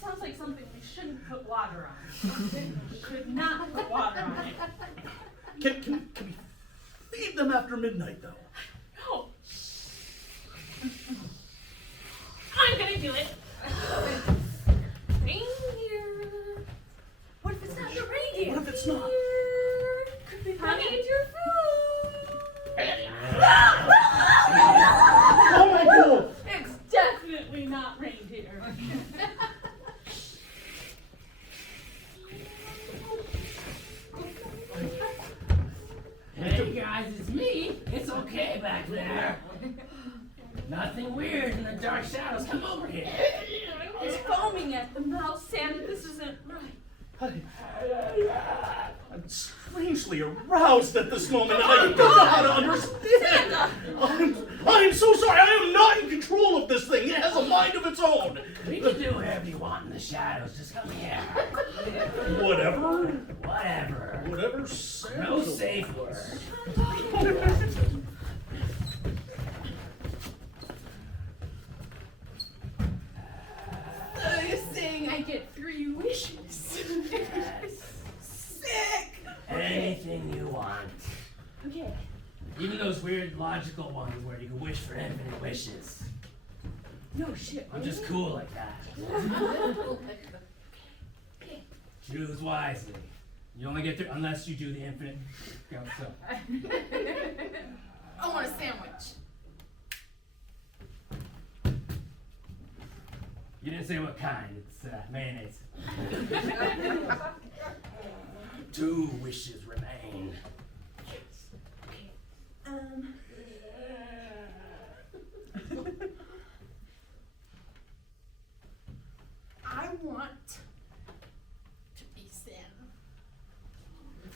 Sounds like something we shouldn't put water on. We could not put water on it. Can we feed them after midnight, though? No. I'm gonna do it. Reindeer. What if it's not the reindeer? What if it's not? Could be Honey, honey. it's your food. Oh my God! It's definitely not reindeer. Hey guys, it's me. It's okay back there. Nothing weird in the dark shadows. Come over here. He's foaming at the mouth, Santa. This isn't right. I'm strangely aroused at this moment, and I don't know how to understand. I'm so sorry. I am not in control of this thing. It has a mind of its own. We can do whatever you want in the shadows. Just come here. Whatever. Whatever. Whatever. Sounds No safe word. So you're saying I get 3 wishes? Yes. Sick. Anything you want. Okay. Even those weird logical ones where you can wish for infinite wishes. No shit. I'm just cool like that. Choose wisely. You only get there unless you do the infinite. Go, so. I want a sandwich. You didn't say what kind. It's mayonnaise. 2 wishes remain. I want to be Santa.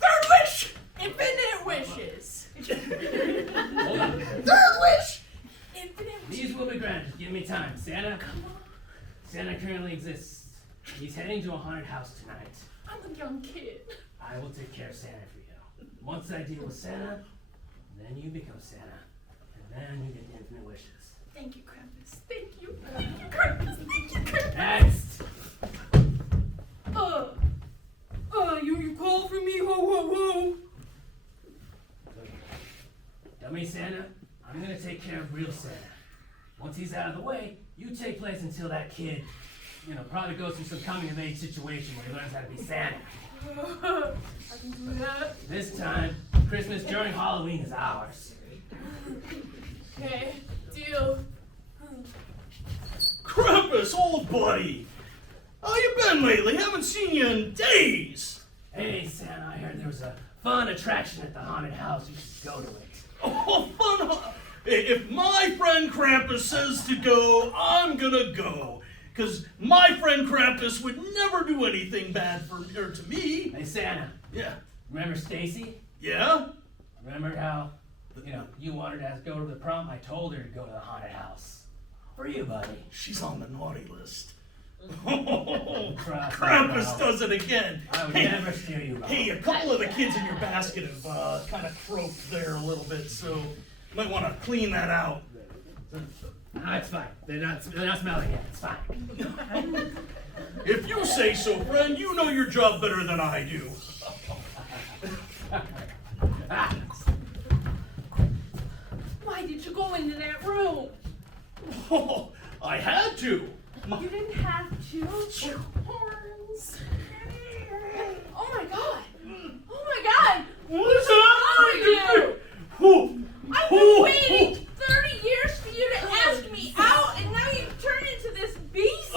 3rd wish! Infinite wishes. Hold on. 3rd wish! Infinite wishes. These will be granted. Give me time. Santa. Santa currently exists. He's heading to a haunted house tonight. I'm a young kid. I will take care of Santa for you. Once I deal with Santa, then you become Santa. And then you get infinite wishes. Thank you, Krampus. Thank you. Thank you, Krampus. Thank you, Krampus. Next! You call for me? Ho, ho, ho. Dummy Santa, I'm gonna take care of real Santa. Once he's out of the way, you take place until that kid, probably goes through some coming of age situation where he learns how to be Santa. I can do that. This time, Christmas during Halloween is ours. Okay, deal. Krampus, old buddy. How you been lately? Haven't seen you in days. Hey Santa, I heard there was a fun attraction at the haunted house. You should go to it. Oh, fun. If my friend Krampus says to go, I'm gonna go. Because my friend Krampus would never do anything bad to me. Hey Santa, Yeah. remember Stacy? Yeah? Remember how, you wanted to go to the prom? I told her to go to the haunted house. For you, buddy. She's on the naughty list. Trust me, Krampus pal. does it again. I would never steer you wrong. Hey, a couple of the kids in your basket have kind of croaked there a little bit, so you might want to clean that out. No, it's fine. They're not smelling it. It's fine. If you say so, friend, you know your job better than I do. Why did you go into that room? Oh, I had to. You didn't have to. Horns. Oh my god. Oh my god. What's happening? Who? I've been waiting 30 years for you to ask me out, and now you've turned into this beast.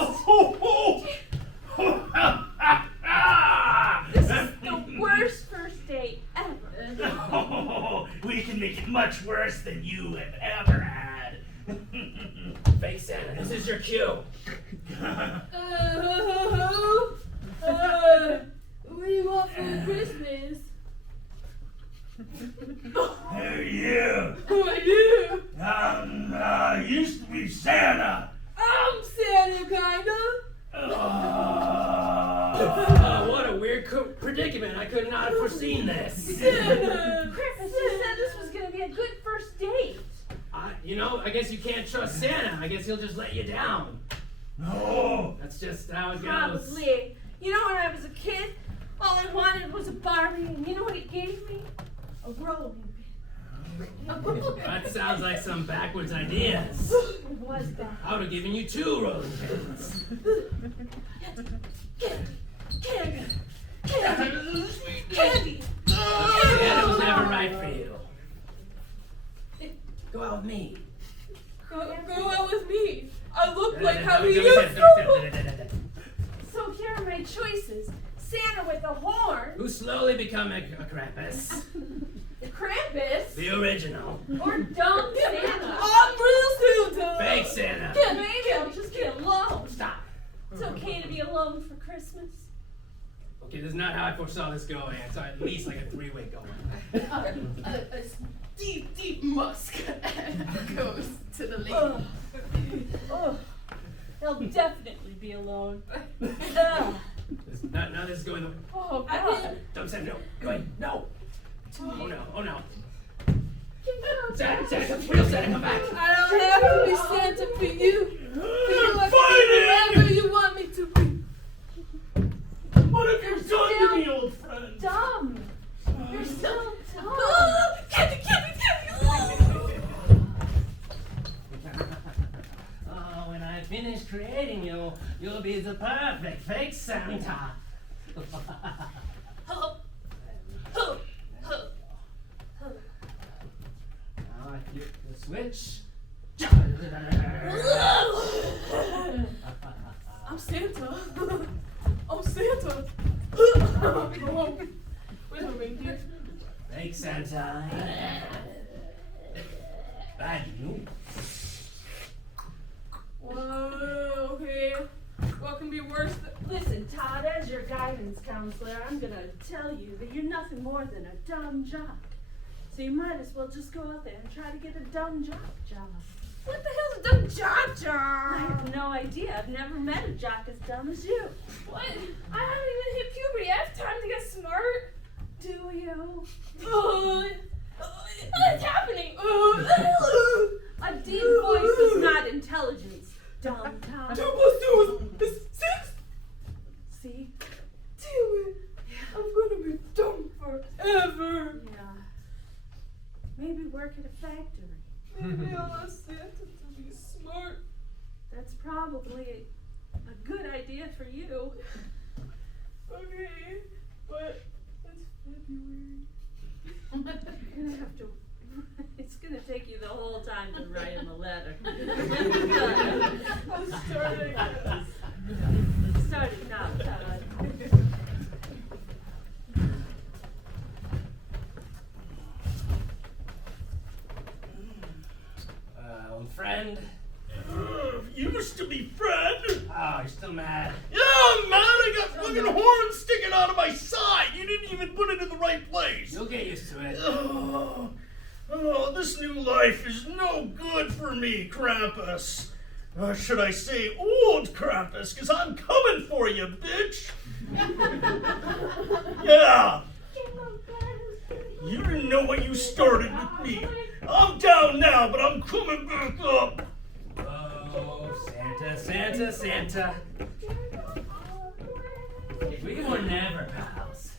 This is the worst first date ever. Oh, we can make it much worse than you have ever had. Fake Santa, this is your cue. What do you want for Christmas? Who are you? Who are you? Used to be Santa. I'm Santa, kinda. What a weird predicament. I could not have foreseen this. Santa! Krampus, you said this was gonna be a good first date. I guess you can't trust Santa. I guess he'll just let you down. No. That's just how it goes. Probably. You know, when I was a kid, all I wanted was a Barbie, and you know what it gave me? A rolling pin. That sounds like some backwards ideas. It was that. I would have given you 2 rolling pins. Candy! Candy! Santa was never right for you. Go out with me. Go out with me. I look like how Don't he do used it. to. So here are my choices. Santa with a horn. Who slowly become a Krampus. Krampus. The original. Or dumb Santa. I'm real Santa. Fake Santa. Yeah, maybe I'll just get alone. Stop. It's okay to be alone for Christmas. Okay, this is not how I foresaw this going. It's at least like a 3-way going. A Deep musk goes to the lady. Oh, they'll definitely be alone. Now this is going the Oh, God. Don't say no. Go ahead. No. Oh no. Oh no. Santa, Santa, real Santa, come back. I don't have to be Santa for you. I can be wherever you want me to be. What have you done to me, old friend? Dumb. You're so dumb. Candy! Oh, when I finish creating you, you'll be the perfect fake Santa. Now I flip the switch. I'm Santa. I'm Santa. Where's my reindeer? Fake Santa. Bad news. Whoa, okay. What can be worse than... Listen, Todd, as your guidance counselor, I'm gonna tell you that you're nothing more than a dumb jock. So you might as well just go out there and try to get a dumb jock job. What the hell's a dumb jock I job? have no idea. I've never met a jock as dumb as you. What? I haven't even hit puberty. I have time to get smart. Do you? What's happening? A deep voice is not intelligence, dumb Todd. 2 + 2 is 6. See? Damn it. I'm gonna be dumb forever. Yeah. Maybe work at a factory. Maybe I'll ask Santa to be smart. That's probably a good idea for you. Okay, but it's February. You're gonna have to. It's gonna take you the whole time to write him a letter. I'm starting this. Start it now, Todd. Old friend. Used to be friend. Oh, you're still mad. Yeah, I'm mad I got fucking horns sticking out of my side. You didn't even put it in the right place. You'll get used to it. Oh, this new life is no good for me, Krampus. Should I say old Krampus, because I'm coming for you, bitch. Yeah. You didn't know what you started with me. I'm down now, but I'm coming back up. Oh, Santa, Santa, Santa. We were never pals.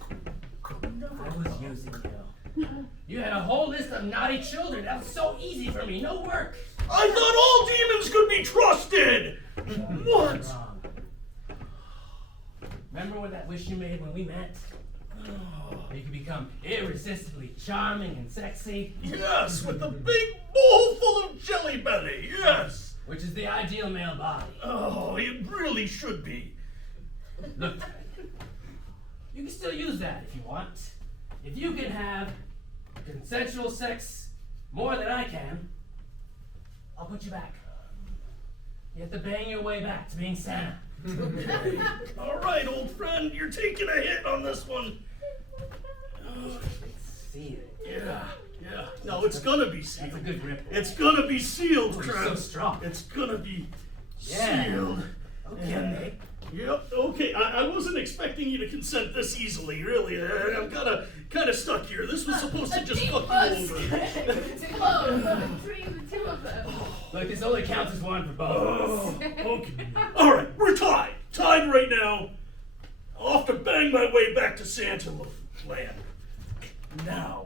I was using you. You had a whole list of naughty children. That was so easy for me. No work. I thought all demons could be trusted. What? Wrong. Remember when that wish you made when we met? You could become irresistibly charming and sexy. Yes, with a big bowl full of jelly belly. Yes. Which is the ideal male body. Oh, it really should be. Look, you can still use that if you want. If you can have consensual sex more than I can, I'll put you back. You have to bang your way back to being Santa. All right, old friend, you're taking a hit on this one. See it. Yeah. No, it's gonna be sealed. That's a good rip. It's gonna be sealed, You're Trav. so strong. It's gonna be Yeah. sealed. Okay. Yep. Okay. I wasn't expecting you to consent this easily. Really, I'm kind of stuck here. This was supposed to just fuck you over. Between the two of them. Look, this only counts as one for both of us. Okay. All right, we're tied. Tied right now. I'll have to bang my way back to Santa Land. Now.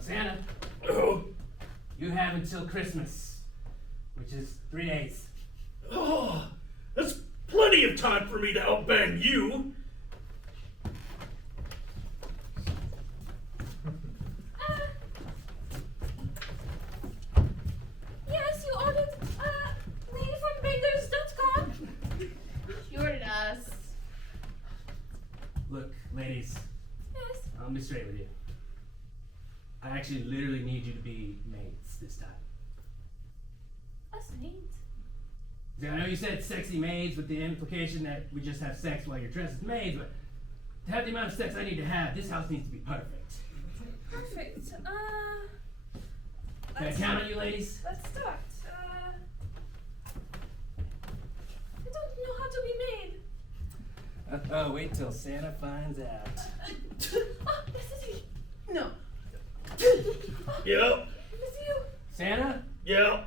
Santa, Oh. you have until Christmas, which is 3 days. Oh, that's plenty of time for me to outbang you. Yes, you ordered, lady from bakers.com. You ordered us. Look, ladies, Yes. I'll be straight with you. I actually literally need you to be maids this time. Us maids. See, I know you said sexy maids with the implication that we just have sex while you're dressed as maids, but to have the amount of sex I need to have, this house needs to be perfect. Perfect. Can I count on you, ladies? Let's start. I don't know how to be made. Oh, wait till Santa finds out. This is you. No. Yep. This is you. Santa, Yeah.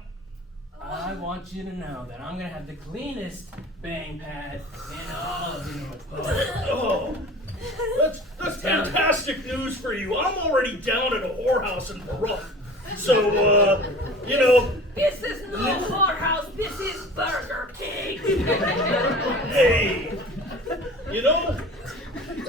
I want you to know that I'm gonna have the cleanest bang pad in all of the North Pole. Oh, that's fantastic news for you. I'm already down at a whorehouse in Peru. So, you know, This is no whorehouse, this is Burger King. hey, you know,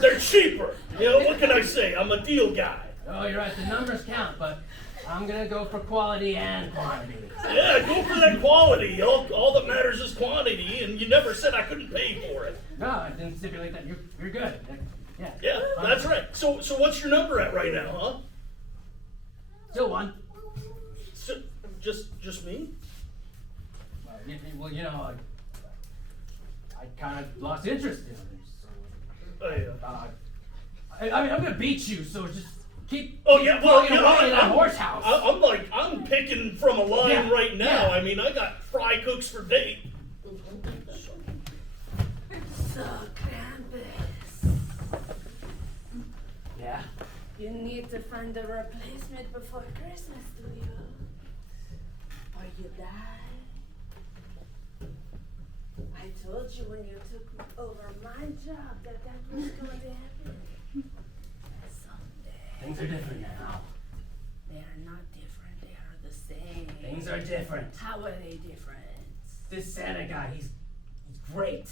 they're cheaper. You know, what can I say? I'm a deal guy. Oh, you're right, the numbers count, but I'm gonna go for quality and quantity. Yeah, go for that quality. All that matters is quantity, and you never said I couldn't pay for it. No, I didn't stipulate that. You're good. Yeah. Yeah, that's right. So what's your number at right now, huh? Still one. So, just me? Well, you know, I kind of lost interest in it. So, I mean, I'm gonna beat you, so just keep. Oh yeah, well, plugging away in that horse house. I'm picking from a line Yeah, right now. yeah. I mean, I got fry cooks for date. So, Krampus, Yeah. you need to find a replacement before Christmas, do you? Or you die? I told you when you took over my job that was going to happen. Someday. Things are different now. They are not different, they are the same. Things are different. How are they different? This Santa guy, he's great.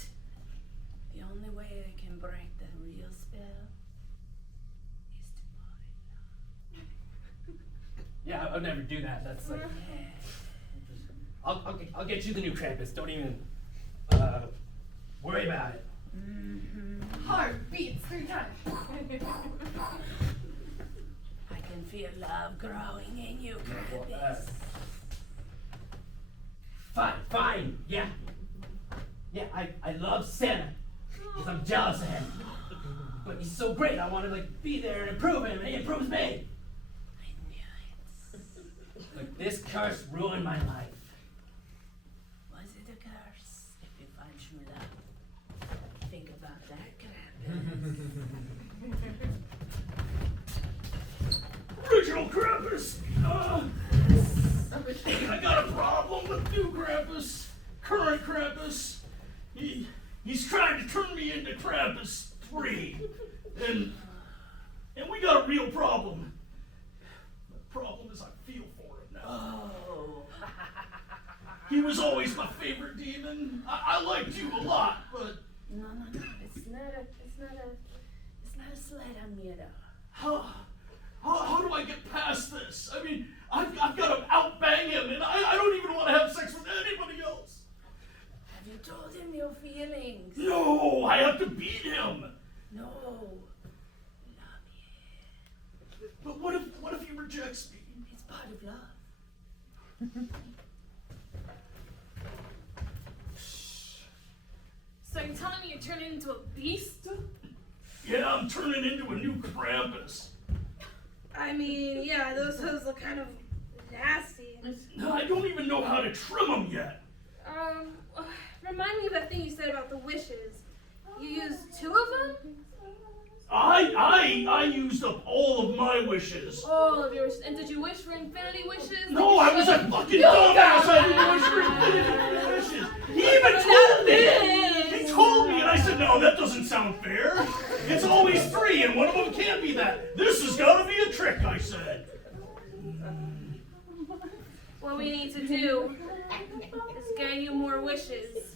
The only way I can break the real spell is to fall in love. Yeah, I'll never do that. That's like. I'll get you the new Krampus. Don't even worry about it. Heart beats 3 times. I can feel love growing in you, Krampus. Fine. Yeah. Yeah, I love Santa because I'm jealous of him. But he's so great, I want to like be there and improve him, and he improves me. I knew it. Like this curse ruined my life. Was it a curse? If you find true love, think about that, Krampus. Original Krampus! I got a problem with new Krampus. Current Krampus. He's trying to turn me into Krampus 3. And we got a real problem. The problem is I feel for him now. Oh. He was always my favorite demon. I liked you a lot, but No. It's not a slight on me at all. how do I get past this? I mean, I've got to outbang him, and I don't even want to have sex with anybody else. Have you told him your feelings? No, I have to beat him. No. But what if he rejects me? It's part of love. So you're telling me you're turning into a beast? Yeah, I'm turning into a new Krampus. I mean, yeah, those hoes look kind of nasty. I don't even know how to trim them yet. Remind me of that thing you said about the wishes. You used 2 of them? I used up all of my wishes. All of yours. And did you wish for infinity wishes? No, I was a fucking dumbass. I didn't wish for infinity wishes. He even told me. He told me, and I said, no, that doesn't sound fair. It's always 3, and one of them can't be that. This has got to be a trick, I said. What we need to do is grant you more wishes.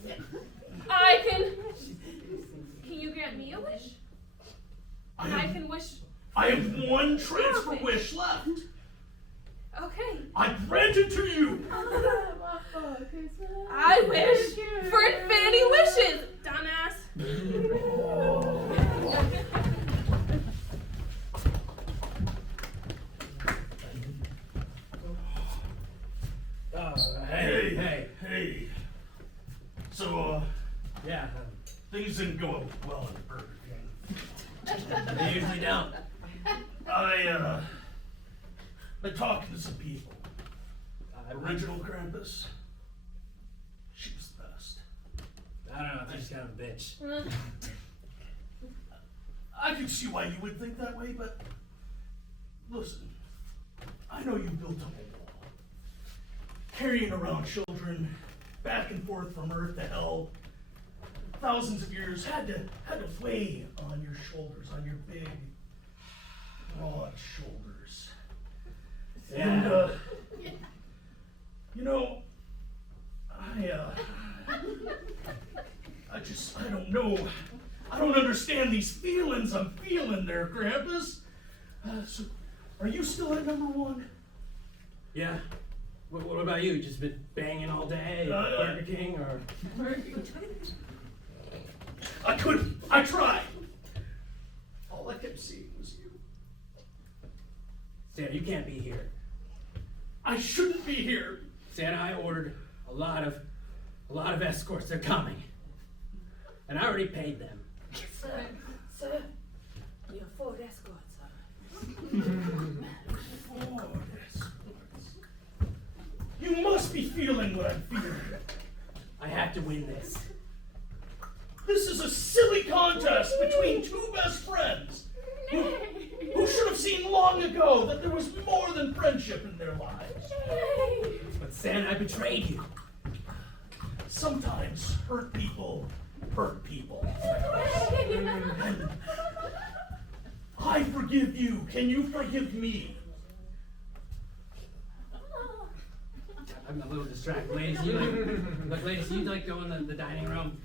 Can you grant me a wish? And I can wish. I have 1 transfer wish left. Okay. I grant it to you. I wish for infinity wishes, dumbass. Hey. So, Yeah, things didn't go well in the Burger King. they usually don't. Been talking to some people. Original Krampus, she was the best. I don't know, she's kind of a bitch. I can see why you would think that way, but listen, I know you built up a wall. Carrying around children back and forth from Earth to hell, thousands of years had to weigh on your shoulders, on your big, broad shoulders. And you know, I don't know. I don't understand these feelings I'm feeling there, Krampus. So, are you still at number 1? Yeah. What about you? Just been banging all day at Burger King, or? I couldn't. I tried. All I kept seeing was you. Santa, you can't be here. I shouldn't be here. Santa, I ordered a lot of escorts. They're coming, and I already paid them. Sir, your 4 escorts are. 4 escorts. You must be feeling what I'm feeling. I have to win this. This is a silly contest between 2 best friends who should have seen long ago that there was more than friendship in their lives. But Santa, I betrayed you. Sometimes hurt people hurt people. And I forgive you. Can you forgive me? I'm a little distracted. Ladies, you like go in the dining room?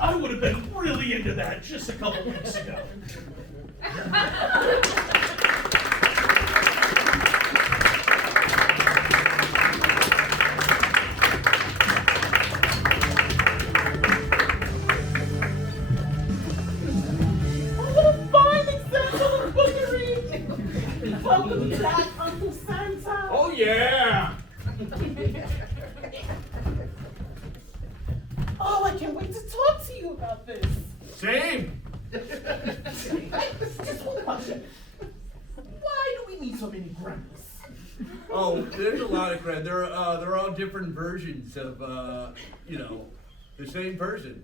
I would have been really into that just a couple weeks ago. Welcome back, Uncle Santa. Oh yeah! Oh, I can't about this. Same. Just one question. Why do we need so many grandmas? Oh, there's a lot of credit. They're all different versions of you know, the same person.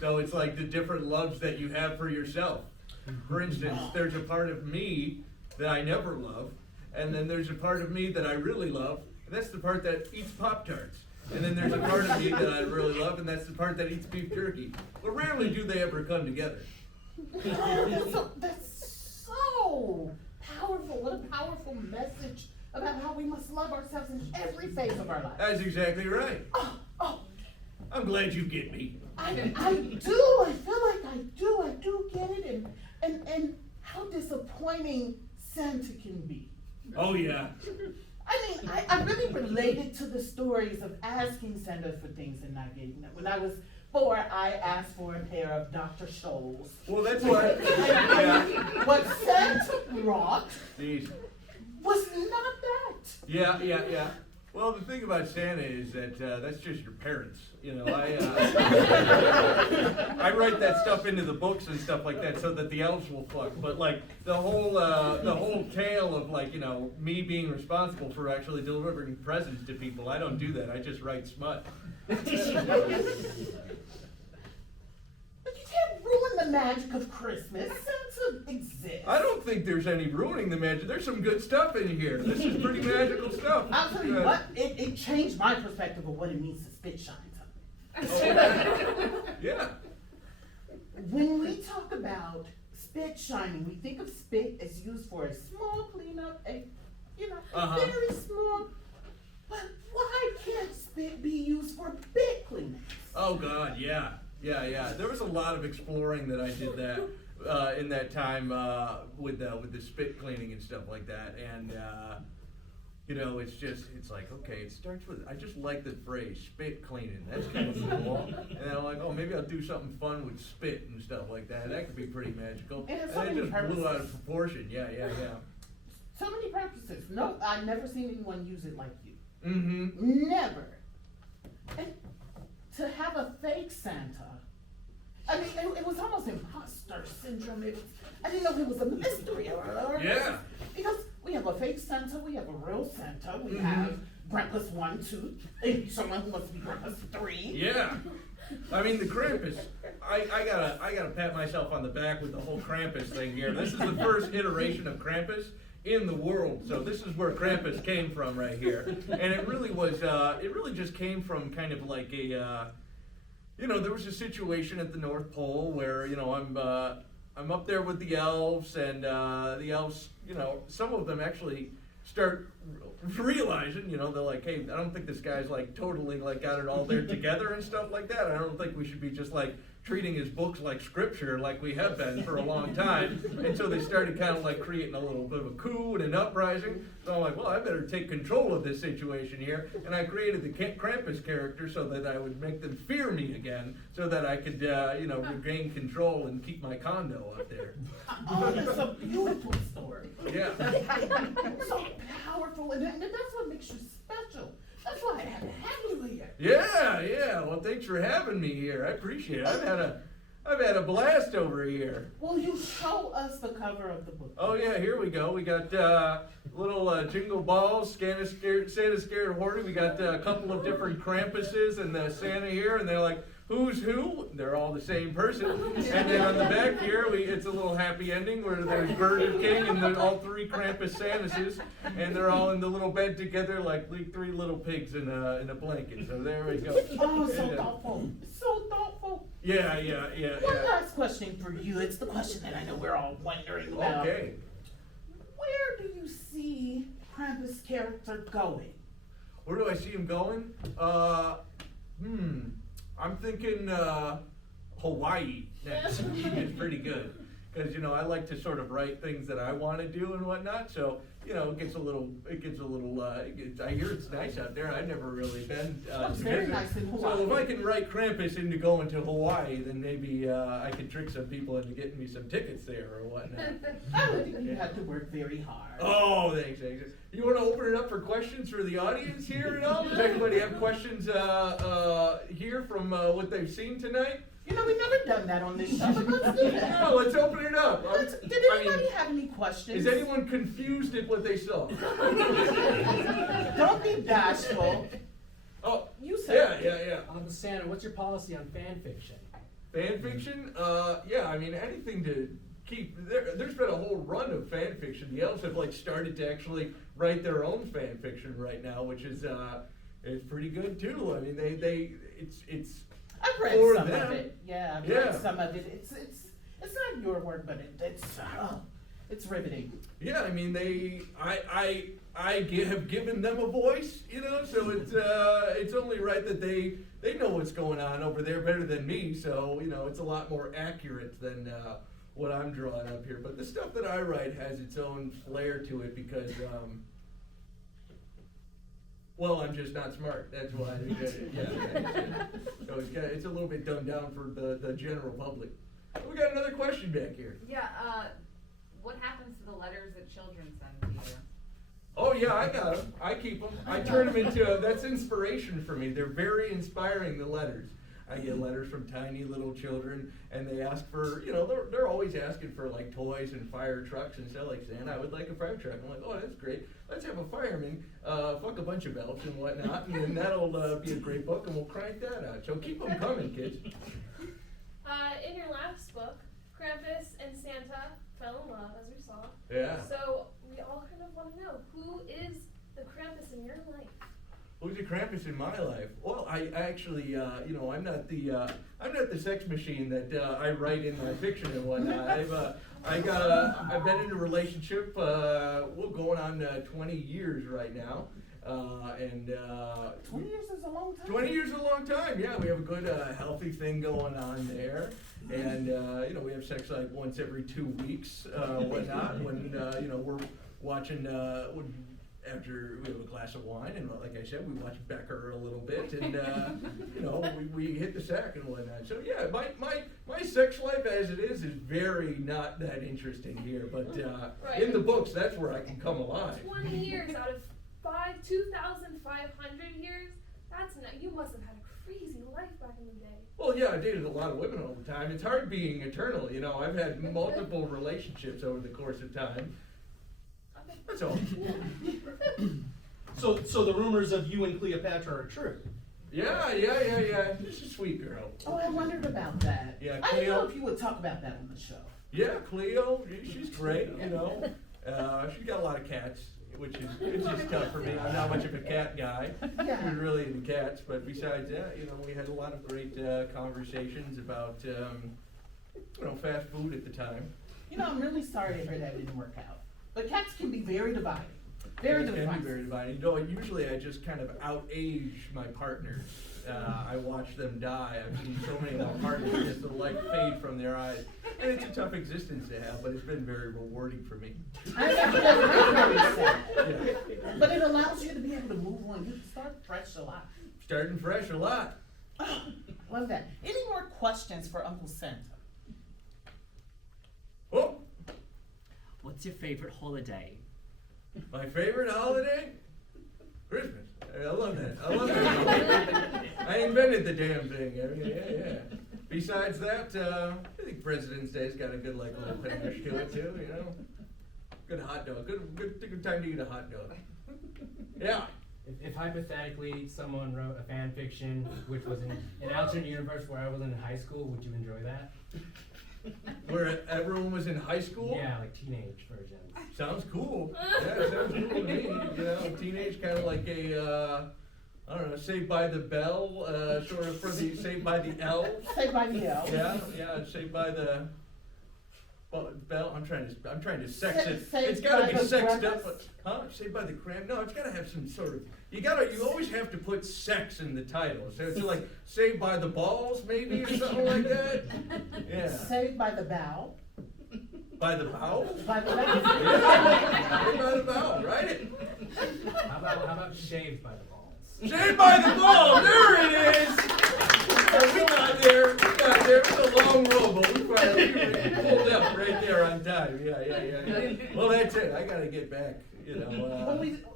So it's like the different loves that you have for yourself. For instance, there's a part of me that I never love, and then there's a part of me that I really love, and that's the part that eats Pop-Tarts. And then there's a part of me that I really love, and that's the part that eats beef jerky. But rarely do they ever come together. Oh, that's so powerful. What a powerful message about how we must love ourselves in every phase of our lives. That's exactly right. Oh, I'm glad you get me. I do. I feel like I do get it, and how disappointing Santa can be. Oh yeah. I mean, I really related to the stories of asking Santa for things and not getting them. When I was 4, I asked for a pair of Dr. Scholl's. Well, that's what. Yeah. What Santa brought Jeez. was not that. Yeah. Well, the thing about Santa is that that's just your parents. You know, I write that stuff into the books and stuff like that so that the elves will fuck. But like the whole tale of like, you know, me being responsible for actually delivering presents to people, I don't do that. I just write smut. But you can't ruin the magic of Christmas. Santa exists. I don't think there's any ruining the magic. There's some good stuff in here. This is pretty magical stuff. I'll tell you what, it changed my perspective of what it means to spit shine something. Yeah. When we talk about spit shining, we think of spit as used for a small cleanup, very small. But why can't spit be used for big cleanups? Oh God, yeah. There was a lot of exploring that I did that in that time with the spit cleaning and stuff like that, and you know, it's like, okay, it starts with, I just like the phrase spit cleaning. That's kind of cool, and then I'm like, oh, maybe I'll do something fun with spit and stuff like that. That could be pretty magical. It has And so it many just blew out of purposes. proportion. Yeah. So many purposes. No, I've never seen anyone use it like you. Mm-hmm. Never. And to have a fake Santa, I mean, it was almost imposter syndrome. I didn't know if it was a mystery or Yeah. because we have a fake Santa, we have a real Santa, we Mhm. have Grandpa's 1, 2, and someone who wants to be Grandpa's 3. Yeah. I mean, the Krampus, I gotta pat myself on the back with the whole Krampus thing here. This is the first iteration of Krampus in the world, so this is where Krampus came from right here. And it really was, it really just came from kind of like a, you know, there was a situation at the North Pole where, you know, I'm up there with the elves, and the elves, you know, some of them actually start realizing, you know, they're like, hey, I don't think this guy's like totally like got it all there together and stuff like that. I don't think we should be just like treating his books like scripture like we have been for a long time. And so they started kind of like creating a little bit of a coup and an uprising. So I'm like, well, I better take control of this situation here. And I created the Krampus character so that I would make them fear me again, so that I could, you know, regain control and keep my condo up there. Oh, that's a beautiful story. Yeah. So powerful, and that's what makes you special. That's why I had to have you here. Yeah. Well, thanks for having me here. I appreciate it. I've had a blast over here. Will you show us the cover of the book? Oh yeah, here we go. We got little jingle balls, Santa scared Horty. We got a couple of different Krampuses and the Santa here, and they're like, who's who? They're all the same person. And then on the back here, it's a little happy ending where there's Burger King and then all 3 Krampus Santases, and they're all in the little bed together like 3 little pigs in a blanket. So there we go. Oh, so Yeah. thoughtful. So thoughtful. Yeah. One last question for you. It's the question that I know we're all wondering about. Okay. Where do you see Krampus' character going? Where do I see him going? I'm thinking Hawaii next. It's pretty good. Because, you know, I like to sort of write things that I want to do and whatnot. So, you know, I hear it's nice out there. I've never really been. It's very nice in Hawaii. So if I can write Krampus into going to Hawaii, then maybe I can trick some people into getting me some tickets there or whatnot. I don't think you have to work very hard. Oh, thanks. You want to open it up for questions for the audience here at all? Does anybody have questions here from what they've seen tonight? You know, we've never done that on this show, but let's do that. No, let's open it up. Did anybody have any questions? Is anyone confused at what they saw? Don't be bashful. Oh, You said yeah. Uncle Santa, what's your policy on fan fiction? Fan fiction? Yeah, I mean, anything to keep. There's been a whole run of fan fiction. The elves have like started to actually write their own fan fiction right now, which is it's pretty good too. I mean, it's. I've read for some them. of it. Yeah, I've Yeah. read some of it. It's not your word, but it's riveting. Yeah, I mean, I have given them a voice, you know, so it's only right that they know what's going on over there better than me, so, you know, it's a lot more accurate than what I'm drawing up here. But the stuff that I write has its own flair to it because, well, I'm just not smart. That's why. So it's a little bit dumbed down for the general public. We got another question back here. Yeah, what happens to the letters that children send to you? Oh yeah, I got them. I keep them. I turn them into, that's inspiration for me. They're very inspiring, the letters. I get letters from tiny little children, and they ask for, you know, they're always asking for like toys and fire trucks and stuff. Like, Santa, I would like a fire truck. I'm like, oh, that's great. Let's have a fireman fuck a bunch of elves and whatnot, and then that'll be a great book, and we'll crank that out. So keep them coming, kids. In your last book, Krampus and Santa fell in love, as we saw. Yeah. So we all kind of want to know, who is the Krampus in your life? Who's the Krampus in my life? Well, I actually, you know, I'm not the sex machine that I write in my fiction and whatnot. I've been in a relationship, we're going on 20 years right now, and 20 years is a long time. 20 years is a long time. Yeah, we have a good, healthy thing going on there, and you know, we have sex like once every 2 weeks, whatnot. When you know, we're watching. After we have a glass of wine, and like I said, we watch Becker a little bit, and you know, we hit the sack and whatnot. So yeah, my sex life as it is very not that interesting here, but Right. in the books, that's where I can come alive. 20 years out of 2,500 years? That's not, you must have had a crazy life back in the day. Well, yeah, I dated a lot of women all the time. It's hard being eternal, you know. I've had multiple relationships over the course of time. That's all. So the rumors of you and Cleopatra are true. Yeah. She's a sweet girl. Oh, I wondered about that. Yeah, I didn't know Cleo. if you would talk about that on the show. Yeah, Cleo, she's great, you know. She's got a lot of cats, which is tough for me. I'm not much of a cat guy. Yeah. We're really into cats, but besides that, you know, we had a lot of great conversations about, you know, fast food at the time. You know, I'm really sorry to hear that didn't work out. But cats can be very dividing. Very It can dividing. be very dividing. You know, usually I just kind of out-age my partners. I watch them die. I've seen so many of my partners just the light fade from their eyes. And it's a tough existence to have, but it's been very rewarding for me. I know, very sad. Yeah. But it allows you to be able to move on. You can start fresh a lot. Starting fresh a lot. Love that. Any more questions for Uncle Santa? Oh, What's your favorite holiday? my favorite holiday? Christmas. I love that. I love that. I invented the damn thing. I mean, yeah. Besides that, I think President's Day's got a good like little panache to it too. You know, good hot dog. Good time to eat a hot dog. Yeah. If hypothetically someone wrote a fan fiction which was in an alternate universe where I was in high school, would you enjoy that? Where everyone was in high school. Yeah, like teenage versions. Sounds cool. Yeah, sounds cool to me. You know, teenage kind of like a, I don't know, Saved by the Bell, sort of for the Saved by the Elves. Saved by the Elves. Yeah, Saved by the Bell. I'm trying to sex it. Saved It's got to by be the sexed Krampus? up. Huh? Saved by the Cram? No, it's got to have some sort of. You always have to put sex in the title. So it's like Saved by the Balls, maybe, or something like that. Yeah. Saved by the Bow. By the bow? By the Bow. Yeah. Saved by the bow. Write it. How about shaved by the balls? Saved by the Ball. There it is. We got there. It was a long roll, but we finally pulled up right there on time. Yeah. Well, that's it. I got to get back. You know.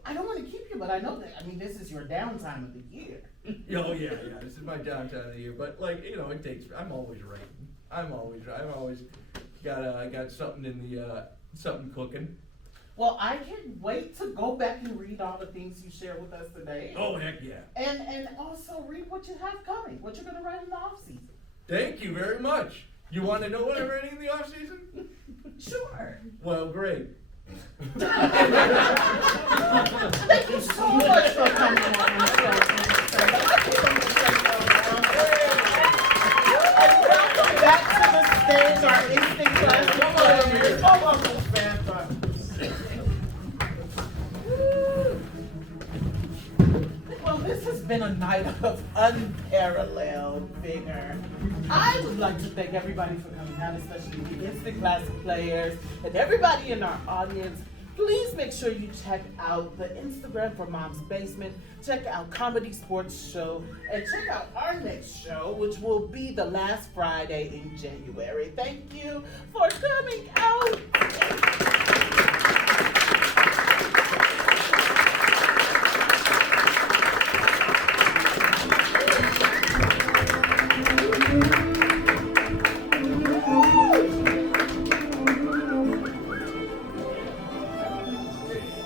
I don't want to keep you but I know that, I mean, this is your downtime of the year. Oh yeah, this is my downtime of the year, but like, you know, it takes, I'm always writing. I'm always got something in the, something cooking. Well, I can't wait to go back and read all the things you shared with us today. Oh heck yeah. And also read what you have coming, what you're gonna write in the off season. Thank you very much. You want to know what I'm writing in the off season? Sure. Well, great. Thank you so much for coming on the show. And welcome back to the stage, our instinct class players. Come on, Miss Santa. Well, this has been a night of unparalleled vigor. I would like to thank everybody for coming out, especially the instant classic players and everybody in our audience. Please make sure you check out the Instagram for Mom's Basement, check out Comedy Sports Show, and check out our next show, which will be the last Friday in January. Thank you for coming out.